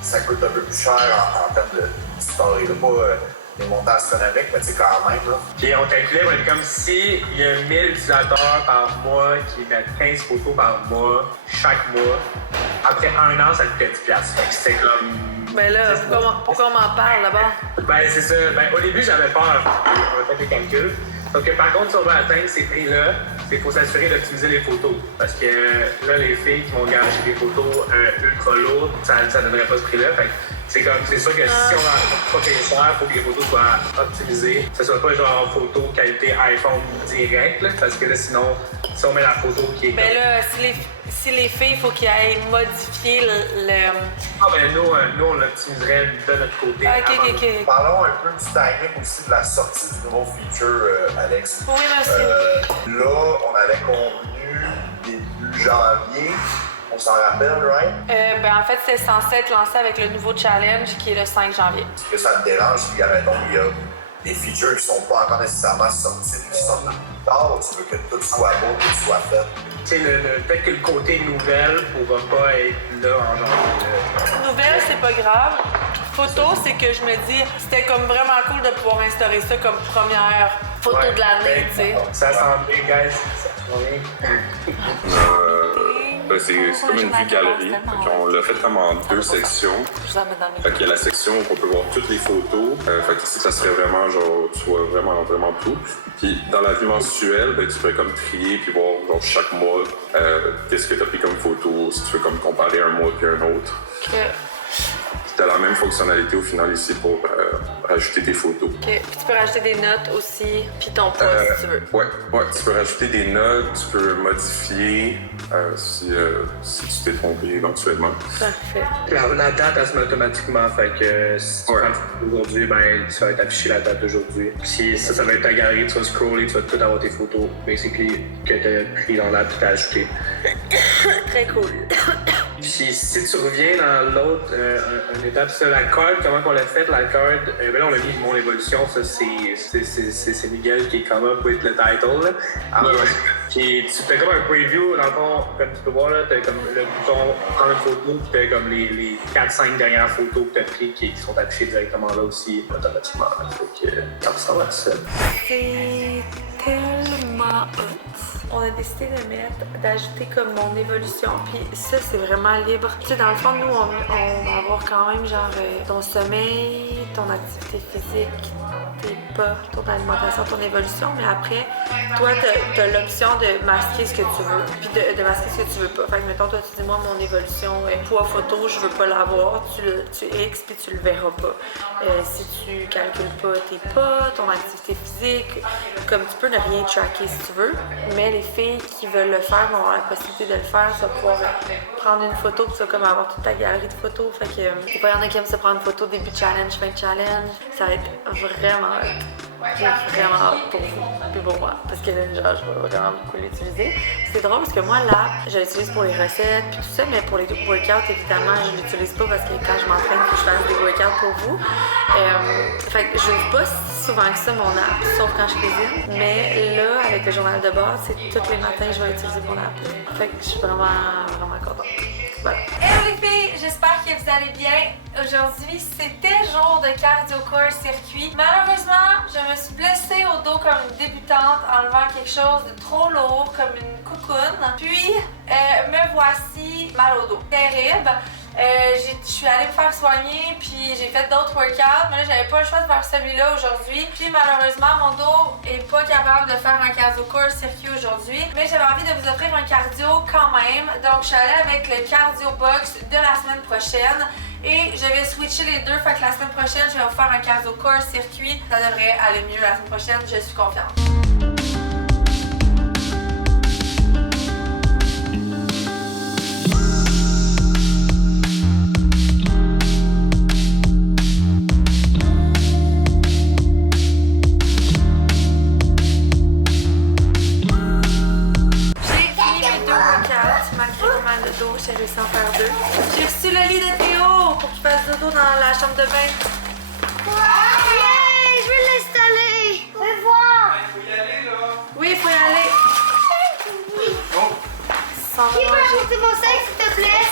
ça coûte un peu plus cher en termes de story. Pas des montants astronomiques, mais tu sais, quand même. Là. Puis on calculait, on est comme si il y a 1000 utilisateurs par mois qui mettent 15 photos par mois, chaque mois. Après un an, ça coûtait 10$. C'est comme... Mais là, pourquoi on m'en parle là-bas? Ben, c'est ça. Ben, au début, j'avais peur. On a fait des calculs. Donc, par contre, si on veut atteindre ces prix-là, il faut s'assurer d'optimiser les photos. Parce que là, les filles qui vont gager des photos ultra lourdes, ça ne donnerait pas ce prix-là. C'est sûr que si on n'a pas payé cher, il faut que les photos soient optimisées. Que ce soit pas genre photo qualité iPhone direct, là, parce que là, sinon, si on met la photo qui est... Mais là, si les filles, il faut qu'ils aillent modifier le... Ah ben nous, on l'optimiserait de notre côté. Ok. Parlons un peu du timing aussi de la sortie du nouveau feature, Alex. Oui, merci. Là, on avait convenu début janvier. On s'en rappelle, right? En fait, c'est censé être lancé avec le nouveau challenge qui est le 5 janvier. Est-ce que ça te dérange s'il y a des features qui sont pas encore nécessairement sorties, qui sortent plus tard, ou tu veux que tout soit beau, tout soit fait? Tu sais, peut-être que le côté nouvelle pourra pas être là en janvier. Nouvelle, c'est pas grave. Photo, c'est que je me dis, c'était comme vraiment cool de pouvoir instaurer ça comme première photo de l'année, tu sais. Ça sent bien, guys. Ça sent bien. C'est comme une vue galerie. On l'a fait comme en 2 sections. Fait qu'il y a la section où on peut voir toutes les photos. Fait que ici, ça serait vraiment genre, tu vois vraiment tout. Puis dans la vue mensuelle, ben, tu peux comme trier puis voir genre, chaque mois qu'est-ce que tu as pris comme photo, si tu veux comme comparer un mois puis un autre. Tu as la même fonctionnalité au final ici pour rajouter des photos. OK. Puis tu peux rajouter des notes aussi, puis ton post si tu veux. Ouais, tu peux rajouter des notes, tu peux modifier si tu t'es trompé éventuellement. Parfait. La date, elle se met automatiquement. Fait que si tu prends une photo aujourd'hui, ben, ça va être affiché la date d'aujourd'hui. Puis ça va être ta galerie, tu vas scroller, tu vas tout avoir tes photos, basically, que tu as pris dans l'app et tu as ajouté. Très cool. Puis si tu reviens dans l'autre une étape, c'est la carte, comment on l'a fait, la carte, ben là on a mis mon évolution, ça c'est Miguel qui est come up with le title. Là. Puis tu fais comme un preview, dans le fond, comme tu peux voir là, t'as comme le bouton prendre une photo, puis t'as comme les 4-5 dernières photos que t'as prises qui sont affichées directement là aussi, automatiquement. Fait que ça ressemble à ça. C'est tellement hot. On a décidé d'ajouter comme mon évolution, puis ça c'est vraiment libre. Tu sais, dans le fond, nous on va avoir quand même genre ton sommeil, ton activité physique, tes pas, ton alimentation, ton évolution, mais après, toi t'as l'option de masquer ce que tu veux, puis de masquer ce que tu veux pas. Fait que mettons, toi tu dis moi mon évolution poids photo, je veux pas l'avoir, tu X puis tu le verras pas. Si tu calcules pas tes pas, ton activité physique, comme tu peux ne rien tracker si tu veux, mais les filles qui veulent le faire vont avoir la possibilité de le faire. Tu vas pouvoir prendre une photo, puis tu vas comme avoir toute ta galerie de photos. Fait que il y en a qui aiment se prendre une photo début de challenge, fin de challenge. Ça va être vraiment hot pour vous puis pour moi, parce que genre, je vais vraiment beaucoup l'utiliser. C'est drôle parce que moi l'app, je l'utilise pour les recettes puis tout ça, mais pour les workouts évidemment je l'utilise pas parce que quand je m'entraîne il faut que je fasse des workouts pour vous. Fait que je n'utilise pas si souvent que ça mon app, sauf quand je cuisine, mais là avec le journal de bord, c'est tous les matins je vais utiliser mon app. Fait que je suis vraiment contente. Voilà. Hello les filles, j'espère que vous allez bien. Aujourd'hui, c'était jour de cardio core circuit. Malheureusement, je me suis blessée au dos comme une débutante en levant quelque chose de trop lourd, comme une cocoon. Puis, me voici mal au dos. Terrible. Je suis allée me faire soigner, puis j'ai fait d'autres workouts, mais là j'avais pas le choix de faire celui-là aujourd'hui. Puis malheureusement, mon dos est pas capable de faire un cardio core circuit aujourd'hui, mais j'avais envie de vous offrir un cardio quand même. Donc je suis allée avec le cardio box de la semaine prochaine. Et je vais switcher les deux, fait que la semaine prochaine, je vais vous faire un cardio core circuit. Ça devrait aller mieux la semaine prochaine, je suis confiante. J'ai réussi à en faire 2. J'ai reçu le lit de Théo pour qu'il fasse dodo dans la chambre de bain. Ouais, je veux l'installer. Fais voir. Oui, il faut y aller. apporter mon sac, s'il te plaît?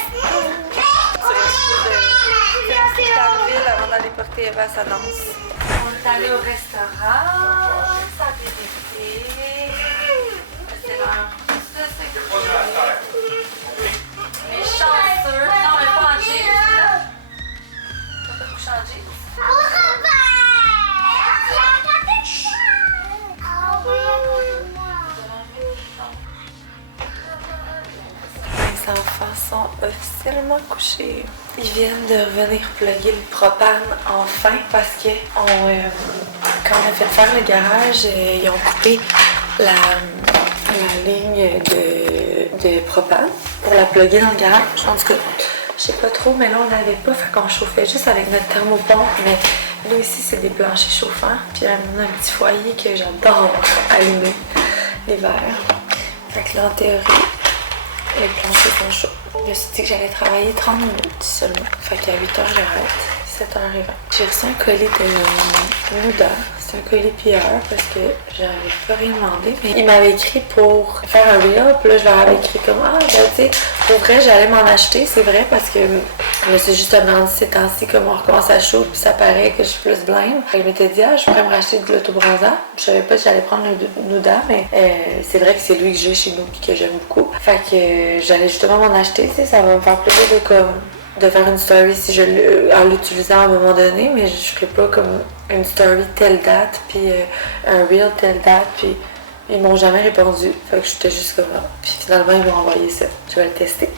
Ville avant d'aller porter Eva à sa danse. On est allé au restaurant, ça a bien été. C'est l'heure de se coucher. Les chanceux. Non, mais pas en jeans, là. T'as pas couché en jeans? Les enfants sont officiellement couchés. Ils viennent de revenir plugger le propane enfin parce que quand on a fait faire le garage, ils ont coupé la ligne de propane pour la plugger dans le garage. En tout cas, je sais pas trop, mais là on n'avait pas, fait qu'on chauffait juste avec notre thermopompe. Mais là aussi c'est des planchers chauffants. Puis on a un petit foyer que j'adore allumer l'hiver. Fait que là en théorie, les planchers sont chauds. Je me suis dit que j'allais travailler 30 minutes seulement. Fait qu'à 8h, j'arrête. 7h20. J'ai reçu un colis de Nuda. C'est un colis PR parce que j'avais pas rien demandé. Mais il m'avait écrit pour faire un reel. Puis là, je leur avais écrit comme ah, ben tu sais, pour vrai, j'allais m'en acheter. C'est vrai parce que je me suis justement dit ces temps-ci, comme on recommence à chaud, puis ça paraît que je suis plus blême. Fait que je m'étais dit, ah, je pourrais me racheter de l'autobronzant. Je savais pas si j'allais prendre le Nuda, mais c'est vrai que c'est lui que j'ai chez nous et que j'aime beaucoup. Fait que j'allais justement m'en acheter. Tu sais, ça va me faire plaisir de faire une story si en l'utilisant à un moment donné, mais je ferai pas comme une story telle date, puis un reel telle date, puis ils m'ont jamais répondu. Fait que j'étais juste comme ça. Puis finalement, ils m'ont envoyé ça. Je vais le tester.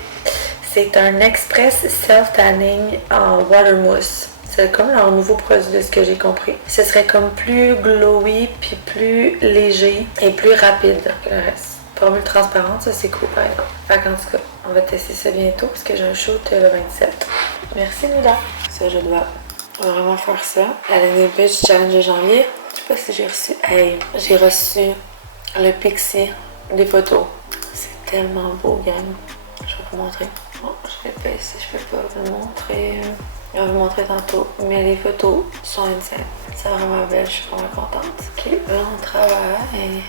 C'est un Express Self-Tanning en Water Mousse. C'est comme leur nouveau produit de ce que j'ai compris. Ce serait comme plus glowy, puis plus léger et plus rapide que le reste. Formule transparente, ça c'est cool par exemple. Fait qu'en tout cas, on va tester ça bientôt parce que j'ai un shoot le 27. Merci Nuda. Ça, je dois vraiment faire ça. À l'année Beach Challenge de janvier, je sais pas si j'ai reçu. Hey, j'ai reçu le Pixie des photos. C'est tellement beau, gang. Je vais vous montrer. Bon, je vais baisser, je peux pas vous le montrer. Je vais vous montrer tantôt. Mais les photos sont insane. C'est vraiment belle, je suis vraiment contente. Ok, là on travaille.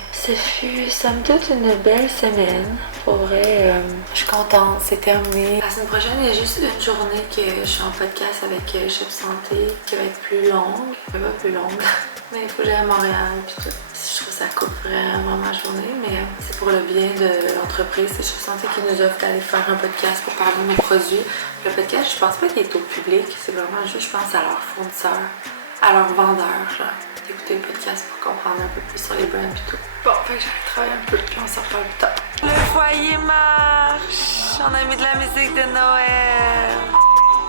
Somme toute une belle semaine. Pour vrai, je suis contente, c'est terminé. La semaine prochaine, il y a juste une journée que je suis en podcast avec Chef Santé qui va être plus longue. Elle va pas plus longue. Mais il faut que j'aille à Montréal puis tout. Je trouve que ça coupe vraiment ma journée, mais c'est pour le bien de l'entreprise. C'est Chef Santé qui nous offre d'aller faire un podcast pour parler de nos produits. Le podcast, je pense pas qu'il est au public. C'est vraiment juste, je pense, à leurs fournisseurs, à leurs vendeurs, genre. D'écouter le podcast pour comprendre un peu plus sur les brands et tout. Bon, fait que j'allais travailler un peu, puis on s'en reparle plus tard. Le foyer marche! On a mis de la musique de Noël!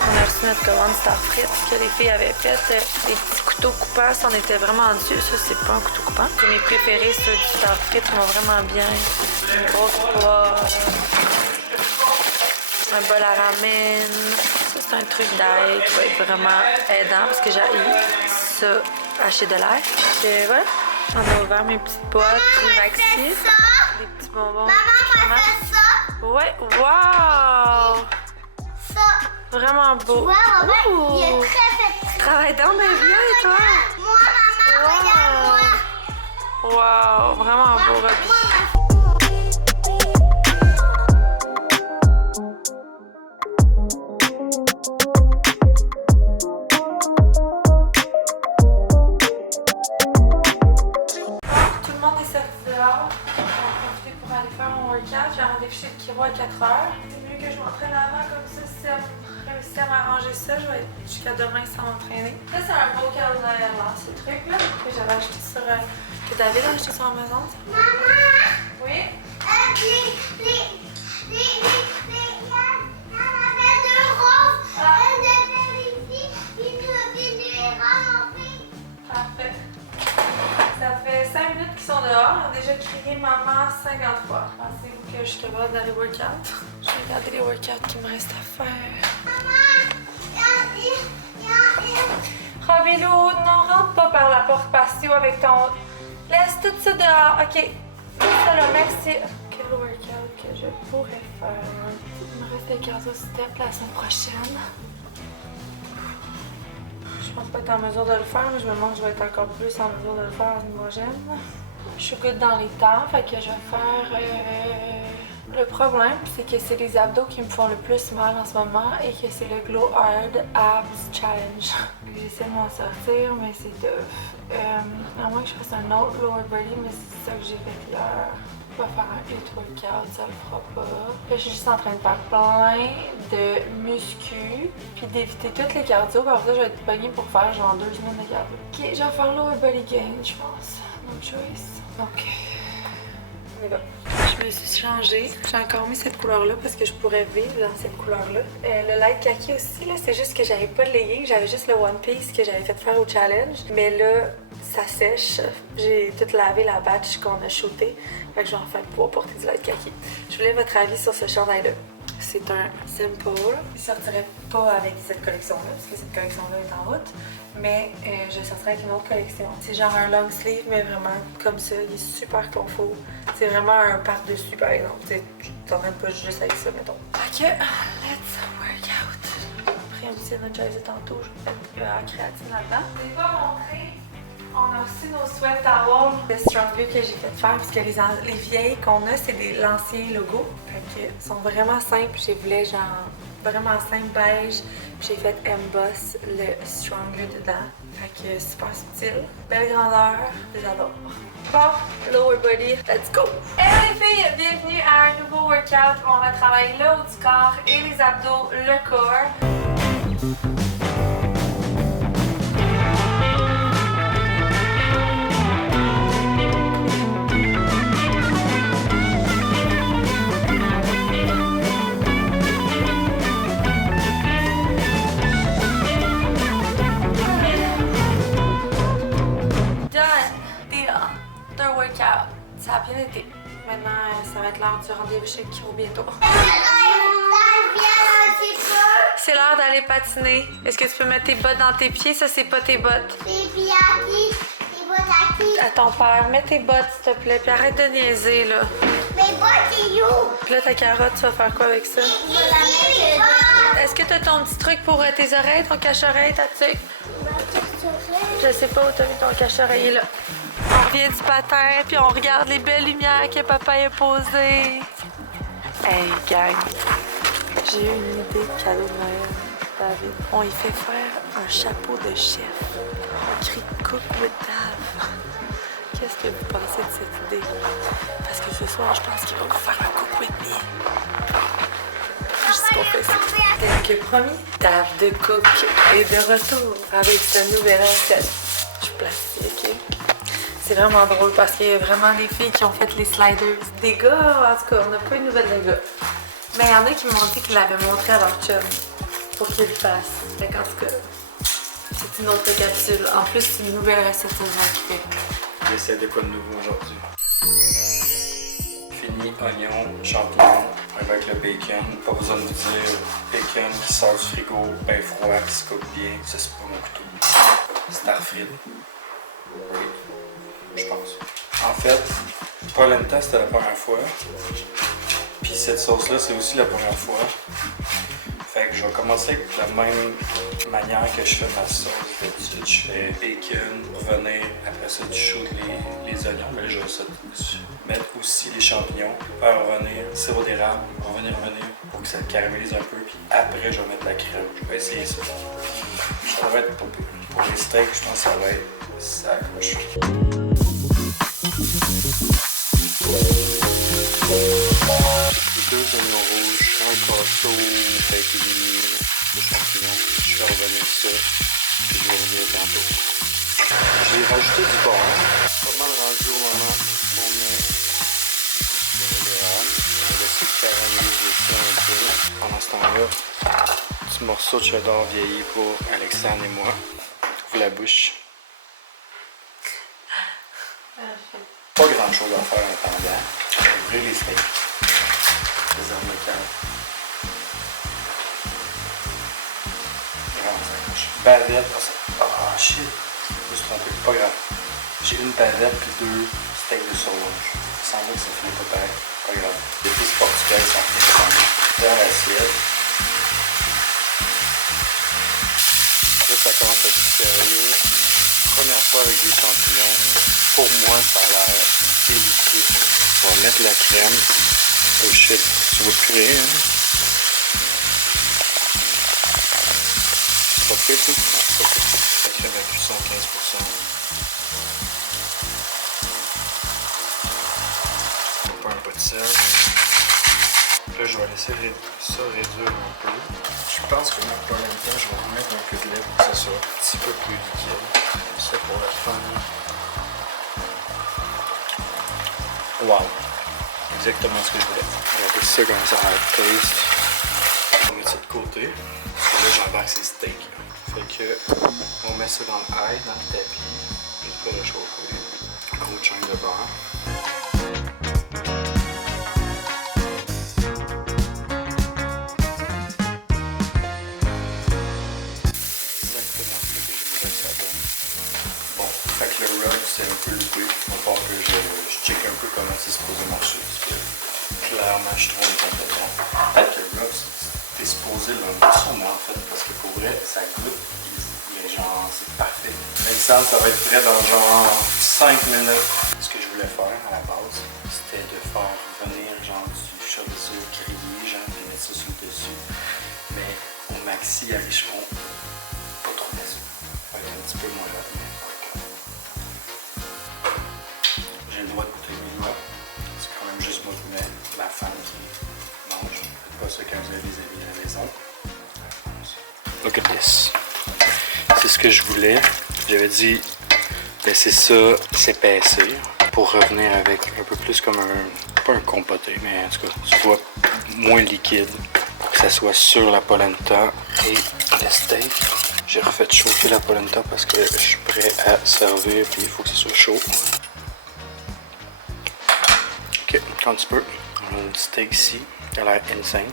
On a reçu notre commande Star Frites que les filles avaient fait. Des petits couteaux coupants, on était vraiment dessus. Ça, c'est pas un couteau coupant. C'est mes préférés, ceux du Star Frites, ils vont vraiment bien. Une grosse poire. Un bol à ramen. Ça, c'est un truc d'ail qui va être vraiment aidant parce que j'ai ça acheter de l'air. Et voilà. On a ouvert mes petites boîtes du Maxi. Des petits bonbons. Maman, moi, je fais ça. Ouais, wow! Ça. Vraiment beau. Ouais, maman, il est très fait. Tu travailles dans ma vie, toi? Moi, maman, regarde-moi. Wow, vraiment beau, Robbie. J'ai un rendez-vous chez le chiro à 4h. C'est mieux que je m'entraîne avant, comme ça, si elle réussit à m'arranger ça, je vais être jusqu'à demain sans m'entraîner. Ça, c'est un beau calendrier, là, ce truc-là, que j'avais acheté sur... que David a acheté sur Amazon. Maman! Oui? Il y en avait deux roses, une de ici, une ramassée. Parfait. Ça fait 5 minutes qu'ils sont dehors. On a déjà crié maman 50 fois. Pensez-vous que je suis capable d'aller workout? Je vais regarder les workouts qu'il me reste à faire. Robilou, non, rentre pas par la porte patio avec ton... Laisse tout ça dehors. OK. Ça là, merci. Quel workout que je pourrais faire? Il me reste des cardio step la semaine prochaine. Je pense pas être en mesure de le faire, mais je me demande si je vais être encore plus en mesure de le faire l'année prochaine. Je suis good dans les temps, fait que je vais faire Le problème, c'est que c'est les abdos qui me font le plus mal en ce moment et que c'est le Glow Hard Abs Challenge. J'essaie de m'en sortir, mais c'est tough. À moins que je fasse un autre lower body, mais c'est ça que j'ai fait hier. Je vais faire un hit workout, ça le fera pas. Là, je suis juste en train de faire plein de muscu, puis d'éviter toutes les cardio. Par ça, je vais être pognée pour faire genre 2 semaines de cardio. Ok, je vais faire lower body gain, je pense. No choice. Donc, on y va. Je me suis changée. J'ai encore mis cette couleur-là parce que je pourrais vivre dans cette couleur-là. Le light kaki aussi, là, c'est juste que j'avais pas de legging. J'avais juste le one piece que j'avais fait faire au challenge. Mais là, ça sèche. J'ai tout lavé la batch qu'on a shooté. Fait que je vais enfin pouvoir porter du light kaki. Je voulais votre avis sur ce chandail-là. C'est un simple. Il sortirait pas avec cette collection-là parce que cette collection-là est en route. Mais je sortirais avec une autre collection. C'est genre un long sleeve, mais vraiment comme ça. Il est super confort. C'est vraiment un par-dessus, par exemple. Tu t'emmènes pas juste avec ça, mettons. Ok, let's work out. Après un petit energizer tantôt, je vais mettre la créatine là-dedans. Je vous ai pas montré. On a aussi nos sweat towels de Strongview que j'ai fait faire parce que les vieilles qu'on a, c'est l'ancien logo. Fait que sont vraiment simples. J'ai voulu genre vraiment simple beige. J'ai fait emboss le Strongview dedans. Fait que super subtil. Belle grandeur. Je les adore. Bon, lower body, let's go! Hello les filles, bienvenue à un nouveau workout. On va travailler le haut du corps et les abdos, le corps. Ça a bien été. Maintenant, ça va être l'heure du rendez-vous chez le chiro bientôt. C'est l'heure d'aller patiner. Est-ce que tu peux mettre tes bottes dans tes pieds? Ça, c'est pas tes bottes. À ton père, mets tes bottes, s'il te plaît, puis arrête de niaiser, là. Mes bottes, c'est où? Puis là, ta carotte, tu vas faire quoi avec ça? Est-ce que t'as ton petit truc pour tes oreilles, ton cache-oreille, ta tuque? Je sais pas où t'as mis ton cache-oreille, il est là. On revient du patin, puis on regarde les belles lumières que papa a posées. Hey, gang! J'ai eu une idée de cadeau de Noël, David. On y fait faire un chapeau de chef. On crie « Cook with Dave ». Qu'est-ce que vous pensez de cette idée? Parce que ce soir, je pense qu'il va nous faire un « Cook with me ». Je dis qu'on fait ça. Donc, promis, Dave de Cook est de retour avec sa nouvelle recette. Je place ici, OK? C'est vraiment drôle parce qu'il y a vraiment des filles qui ont fait les sliders. Des gars, en tout cas, on n'a pas eu de nouvelles des gars. Mais il y en a qui m'ont dit qu'ils l'avaient montré à leur chum pour qu'ils le fassent. Fait qu'en tout cas, c'est une autre capsule. En plus, c'est une nouvelle recette qu'il fait. J'essaie de quoi de nouveau aujourd'hui. Fini, oignon, champignons avec le bacon. Pas besoin de vous dire bacon qui sort du frigo, bien froid, qui se coupe bien. Ça, c'est pas mon couteau. C'est Starfrid. Oui. Je pense. En fait, polenta c'était la première fois. Puis cette sauce-là, c'est aussi la première fois. Fait que je vais commencer avec la même manière que je fais ma sauce d'habitude. Je fais bacon, revenir, après ça tu shoots les oignons, mais là je vais mettre aussi les champignons, faire revenir, sirop d'érable, revenir pour que ça caramélise un peu, puis après je vais mettre la crème. Je vais essayer ça. Ça va être popé. Pour les steaks, je pense que ça va être ça accroche. Les 2 oignons rouges, un casseau avec les champignons. Je vais revenir ça, puis je vais revenir tantôt. J'ai rajouté du beurre, pas mal rendu au moment où on met du l'érable. Je vais laisser caraméliser ça un peu. Pendant ce temps-là, petit morceau de cheddar vieilli pour Alexandre et moi. Ouvre la bouche. Pas grand chose à faire en attendant. Ouvrir les steaks. Les armes de cave. Vraiment ça accroche. Bavette. Ah shit. Je me suis trompé. Pas grave. J'ai une bavette puis 2 steaks de sauge. Il semble que ça finit pas pareil. Pas grave. Les fils portugais sont très dans l'assiette. Là, ça commence à être sérieux. Première fois avec des champignons. Pour moi, ça a l'air délicieux. On va mettre la crème. Oh shit, tu vois plus rien, hein? Pas pire, ça? Pas pire. La crème à cuisson 15%. Pas un peu de sel. Là, je vais laisser ça réduire un peu. Je pense que dans pas longtemps, je vais remettre un peu de lait pour que ça soit un petit peu plus liquide. Ça pour le fun. Wow! Exactement ce que je voulais. Regardez ça comme ça a l'air taste. On va mettre ça de côté. Parce que là, j'embarque ces steaks. Fait que on met ça dans l'ail, dans le tapis. Et je vais le chauffer. Gros chunk de beurre. Le rub, c'est un peu loupé. Il va falloir que je check un peu comment c'est supposé marcher. Parce que clairement, je trouve incompétent. Peut-être que le rub, c'est supposé l'enlever sûrement en fait. Parce que pour vrai, ça goûte. Mais genre, c'est parfait. Alexandre, ça va être prêt dans genre 5 minutes. Ce que je voulais faire à la base, c'était de faire venir genre du chorizo grillé, genre de mettre ça sur le dessus. Mais au maxi à Richemont, pas trop déçu. Ça va être un petit peu moins rapide. J'ai le droit de goûter mes doigts. C'est quand même juste moi qui mets ma femme qui mange. Faites pas ça quand vous avez des amis à la maison. Look at this. C'est ce que je voulais. J'avais dit laisser ça s'épaissir pour revenir avec un peu plus comme un... pas un compoté, mais en tout cas, que ce soit moins liquide. Pour que ça soit sur la polenta et le steak. J'ai refait chauffer la polenta parce que je suis prêt à servir puis il faut que ce soit chaud. Ok, quand tu peux. On a une steak ici, qui a l'air insane.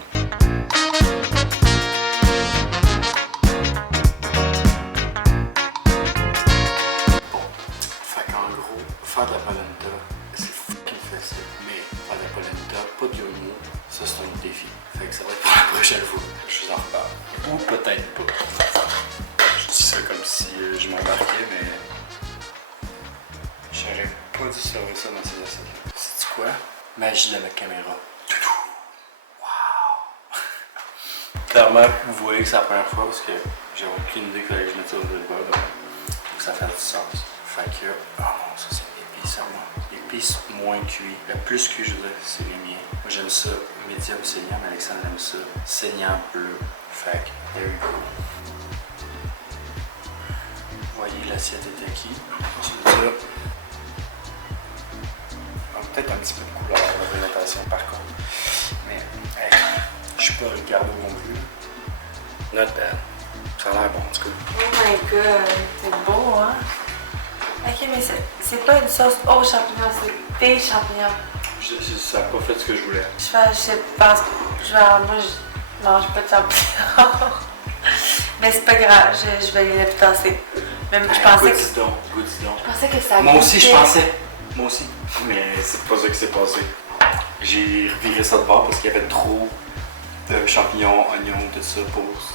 Bon, fait qu'en gros, faire de la polenta, c'est fucking facile. Mais faire de la polenta, pas de yomo, ça c'est un défi. Fait que ça va être pour la prochaine fois. Je vous en reparle. Ou peut-être pas. Je dis ça comme si je m'embarquais, mais j'aurais pas dû servir ça dans ces assiettes-là. C'est quoi? Magie de la caméra. Wow! Clairement, vous voyez que c'est la première fois parce que j'ai aucune idée qu'il fallait que je mette ça au bol. Donc ça fait du sens. Fait que, oh non, ça c'est l'épice à moi. L'épice moins cuit. Le plus cuit, je veux dire, c'est les miens. Moi j'aime ça médium saignant, mais Alexandre aime ça saignant bleu. Fait que, there you go. Vous voyez, l'assiette est acquise. Ensuite ça. Peut-être un petit peu de couleur de végétation par contre. Mais hey, je suis pas Ricardo non plus. Not bad. Ça a l'air bon en tout cas. Oh my god, c'est beau hein? Ok, mais c'est pas une sauce aux champignons, c'est des champignons. Ça n'a pas fait ce que je voulais. Je pense, moi je mange pas de champignons. Mais c'est pas grave, je vais les tasser. Même je pensais que... Je pensais que ça Moi aussi je pensais. Moi aussi. Mais c'est pas ça qui s'est passé. J'ai reviré ça de bord parce qu'il y avait trop de champignons, oignons, tout ça.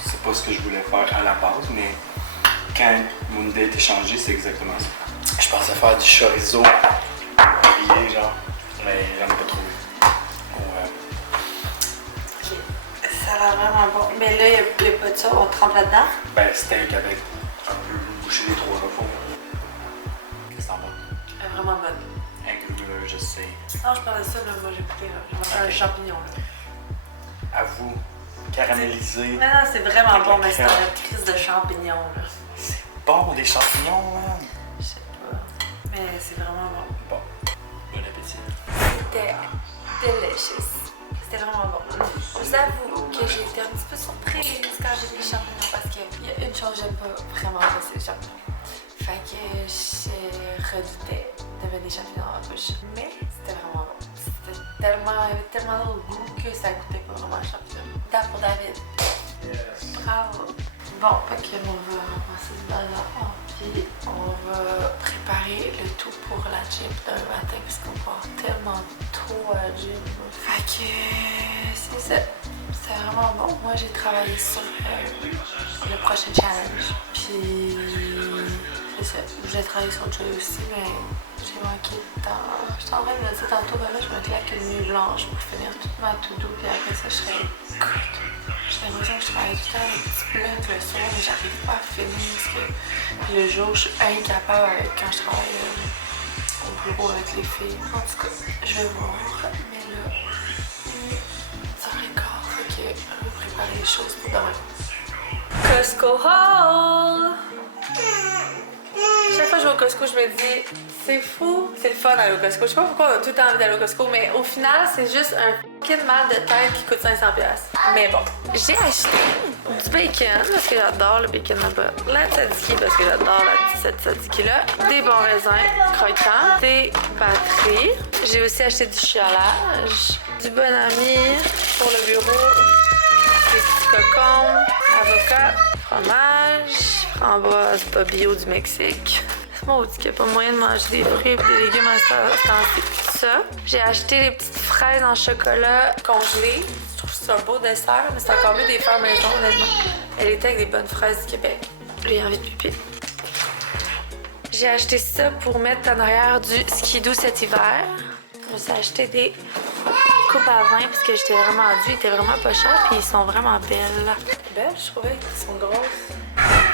C'est pas ce que je voulais faire à la base, mais quand mon idée a été changée, c'est exactement ça. Je pensais faire du chorizo grillé, genre, mais j'en ai pas trouvé. Ouais. Ok, ça a l'air vraiment bon. Mais là, il n'y a pas de ça, on trempe là-dedans? Ben, steak avec un peu boucher les trois refaux. Qu'est-ce que t'en penses? Elle est vraiment bonne. Je sais. Non, je parlais de ça, mais moi j'ai goûté. J'ai mangé un champignon. Là. À vous, caramélisé. Non, c'est vraiment bon, mais c'est une crise de champignons. Là. C'est bon, des champignons, man. Je sais pas. Mais c'est vraiment bon. Bon, bon appétit. C'était delicious. C'était vraiment bon. Je vous avoue que j'ai été un petit peu surprise quand j'ai vu les champignons parce qu'il y a une chose que j'aime pas vraiment, c'est les champignons. Fait que je redoutais de mettre des champignons dans ma bouche. Mais c'était vraiment bon. Il y avait tellement d'autres goûts que ça goûtait pas vraiment les champignons. Tape pour David. Yes. Bravo. Bon, fait que on va ramasser du beurre, puis on va préparer le tout pour la gym d'un matin parce qu'on va tellement tôt à la gym. Fait que c'est ça. C'était vraiment bon. Moi, j'ai travaillé sur le prochain challenge. Puis, c'est ça. J'ai travaillé sur le jeu aussi, mais j'ai manqué de temps. J'étais en train de me dire tantôt, ben là, je me claque une nuit blanche pour finir toute ma to-do. Puis après ça, je serais good. J'ai l'impression que je travaille tout le temps avec des petits blocs le soir, mais j'arrive pas à finir parce que le jour, je suis incapable quand je travaille au bureau avec les filles. En tout cas, je vais voir. Mais là, ça récord. Fait que je vais préparer les choses pour demain. Costco haul! Chaque fois que je vais au Costco, je me dis, c'est fou, c'est le fun d'aller au Costco. Je sais pas pourquoi on a tout le temps envie d'aller au Costco, mais au final, c'est juste un fucking mal de tête qui coûte 500$. Mais bon, j'ai acheté du bacon parce que j'adore le bacon là-bas, la tzatziki parce que j'adore cette tzatziki-là, des bons raisins croquants, des batteries. J'ai aussi acheté du chiolage, du bon ami pour le bureau, des petits cocons, avocat, fromage, framboise pas bio du Mexique. C'est maudit qu'il n'y a pas moyen de manger des fruits et des légumes à ce temps-ci. Ça. J'ai acheté des petites fraises en chocolat congelées. Je trouve que c'est un beau dessert, mais c'est encore mieux des faire maison, honnêtement. Elle était avec des bonnes fraises du Québec. J'ai envie de pipi. J'ai acheté ça pour mettre en arrière du skidoo cet hiver. Je me suis acheté des coupes à vin parce que j'étais vraiment due. Ils étaient vraiment pas chers puis ils sont vraiment belles. Belles, je trouvais qu'ils sont grosses.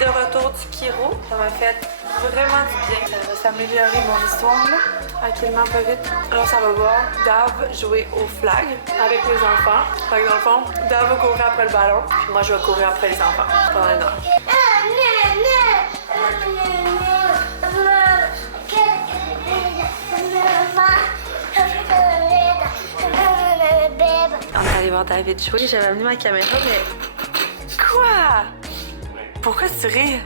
De retour du Kiro, ça m'a fait vraiment du bien. Ça va s'améliorer mon histoire là, tranquillement pas vite. Là, ça va voir Dave jouer au flag avec les enfants. Fait que dans le fond, Dave va courir après le ballon, puis moi je vais courir après les enfants pendant une heure. On est allé voir David jouer. J'avais amené ma caméra, mais... Quoi? Pourquoi tu ris?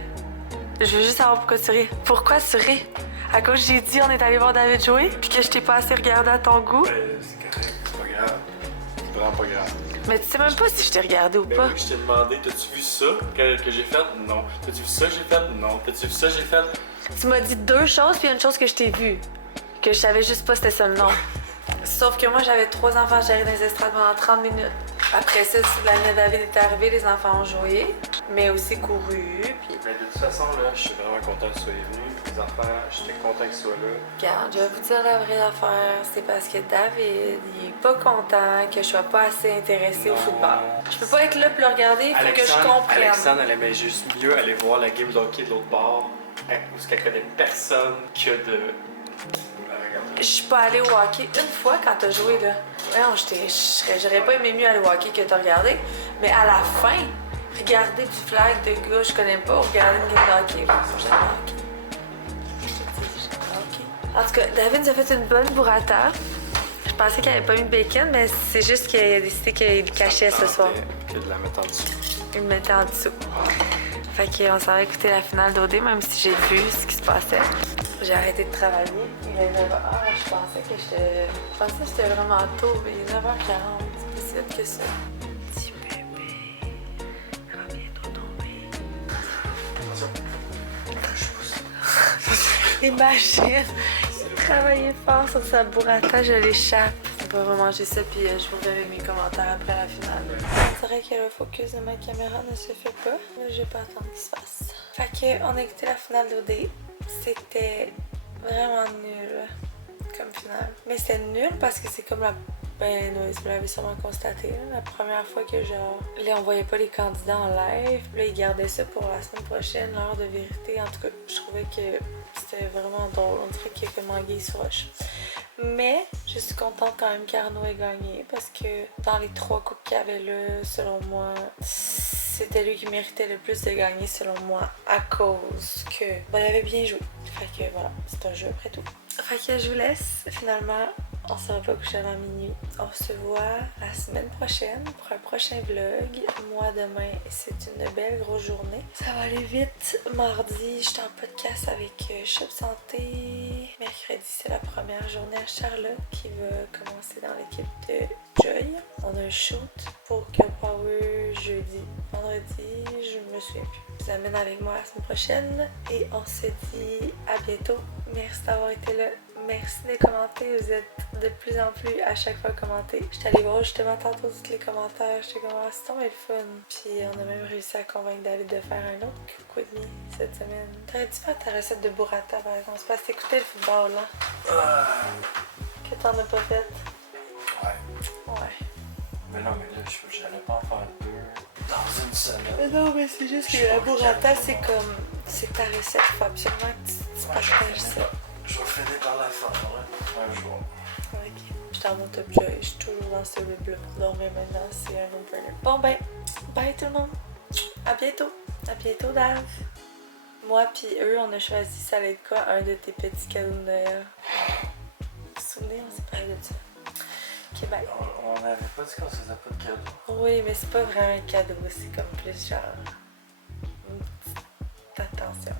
Je veux juste savoir pourquoi tu ris. Pourquoi tu ris? À cause j'ai dit on est allé voir David jouer, puis que je t'ai pas assez regardé à ton goût? C'est correct, c'est pas grave. C'est vraiment pas grave. Mais tu sais même pas si je t'ai regardé ou pas. Oui, je t'ai demandé, t'as-tu vu ça que j'ai fait? Non. T'as-tu vu ça que j'ai fait? Non. T'as-tu vu ça que j'ai fait? Tu m'as dit deux choses, puis une chose que je t'ai vue. Que je savais juste pas c'était ça le nom. Sauf que moi, j'avais 3 enfants à gérer dans les estrades pendant 30 minutes. Après ça, l'année David est arrivé, les enfants ont joué, mais aussi couru. Puis... Mais de toute façon, là, je suis vraiment content que tu sois venu. Les enfants, j'étais content qu'ils soient là. Regarde, je vais vous dire la vraie affaire. C'est parce que David, il est pas content que je sois pas assez intéressée au football. Je peux pas être là pour le regarder, il faut que je comprenne. Alexandre, elle aimait juste mieux aller voir la game de hockey de l'autre bord, où qu'elle connaît personne que de... Je suis pas allée au hockey une fois quand t'as joué là. Non, j'aurais pas aimé mieux aller au hockey que t'as regardé. Mais à la fin, regarder du flag de gars je connais pas, regarder une game de hockey. Moi, j'aime le hockey. En tout cas, David nous a fait une bonne burrata. Je pensais qu'il avait pas mis de bacon, mais c'est juste qu'il a décidé qu'il cachait ce soir. Que de la mettre en dessous. Il me mettait en dessous. Fait qu'on s'en va écouter la finale d'OD, même si j'ai vu ce qui se passait. J'ai arrêté de travailler. Il est 9h. Ah, je pensais que j'étais vraiment tôt, mais il est 9h40. C'est plus vite que ça. Petit bébé. Elle va bientôt tomber. Imagine! Il travaillait fort sur sa burrata, je l'échappe. On va manger ça, puis je vous reverrai mes commentaires après la finale. On dirait que le focus de ma caméra ne se fait pas. Mais je vais pas attendre qu'il se passe. Fait qu'on a écouté la finale d'OD. C'était vraiment nul comme finale. Mais c'était nul parce que c'est comme la... Ben, vous l'avez sûrement constaté, là, la première fois que genre... Là, on voyait pas les candidats en live. Là, ils gardaient ça pour la semaine prochaine, l'heure de vérité. En tout cas, je trouvais que c'était vraiment drôle. On dirait qu'il y a comme anguille sur roche. Mais je suis contente quand même qu'Arnaud ait gagné parce que dans les 3 coupes qu'il y avait là, selon moi, c'était lui qui méritait le plus de gagner selon moi à cause que ben, il avait bien joué. Fait que voilà, c'est un jeu après tout. Fait que je vous laisse. Finalement, on se va pas coucher avant minuit. On se voit la semaine prochaine pour un prochain vlog. Moi, demain, c'est une belle grosse journée. Ça va aller vite. Mardi, j'étais en podcast avec Shop Santé. Mercredi, c'est la première journée à Charlotte qui va commencer dans l'équipe de Joy. On a un shoot pour Girl Power jeudi. Vendredi, je me souviens plus. Je vous amène avec moi la semaine prochaine et on se dit à bientôt. Merci d'avoir été là. Merci de commenter. Vous êtes de plus en plus à chaque fois commenter. J'étais allée voir justement tantôt tous les commentaires. J'étais comme ah, c'est tombé le fun. Puis on a même réussi à convaincre David de faire un autre coup et demi cette semaine. T'aurais dû faire ta recette de burrata par exemple. C'est parce que t'écoutais le football là. Que t'en as pas fait. Ouais. Mais non, mais là, j'allais pas en faire deux dans une semaine. Mais non, mais c'est juste que la burrata, c'est comme. C'est ta recette. Faut absolument que tu partages ça. Je vais finir par la faire, hein, un jour. Ok. Je suis dans mon top joy. Je suis toujours dans ce rib-là. Pour dormir maintenant, c'est un no-brainer. Bon ben, bye tout le monde. À bientôt. À bientôt, Dave. Moi pis eux, on a choisi, ça allait être quoi, un de tes petits cadeaux de Noël. Vous vous souvenez, on s'est parlé de ça. Ok, bye. On n'avait pas dit qu'on se faisait pas de cadeau. Oui, mais c'est pas vraiment un cadeau, c'est comme plus genre une petite attention.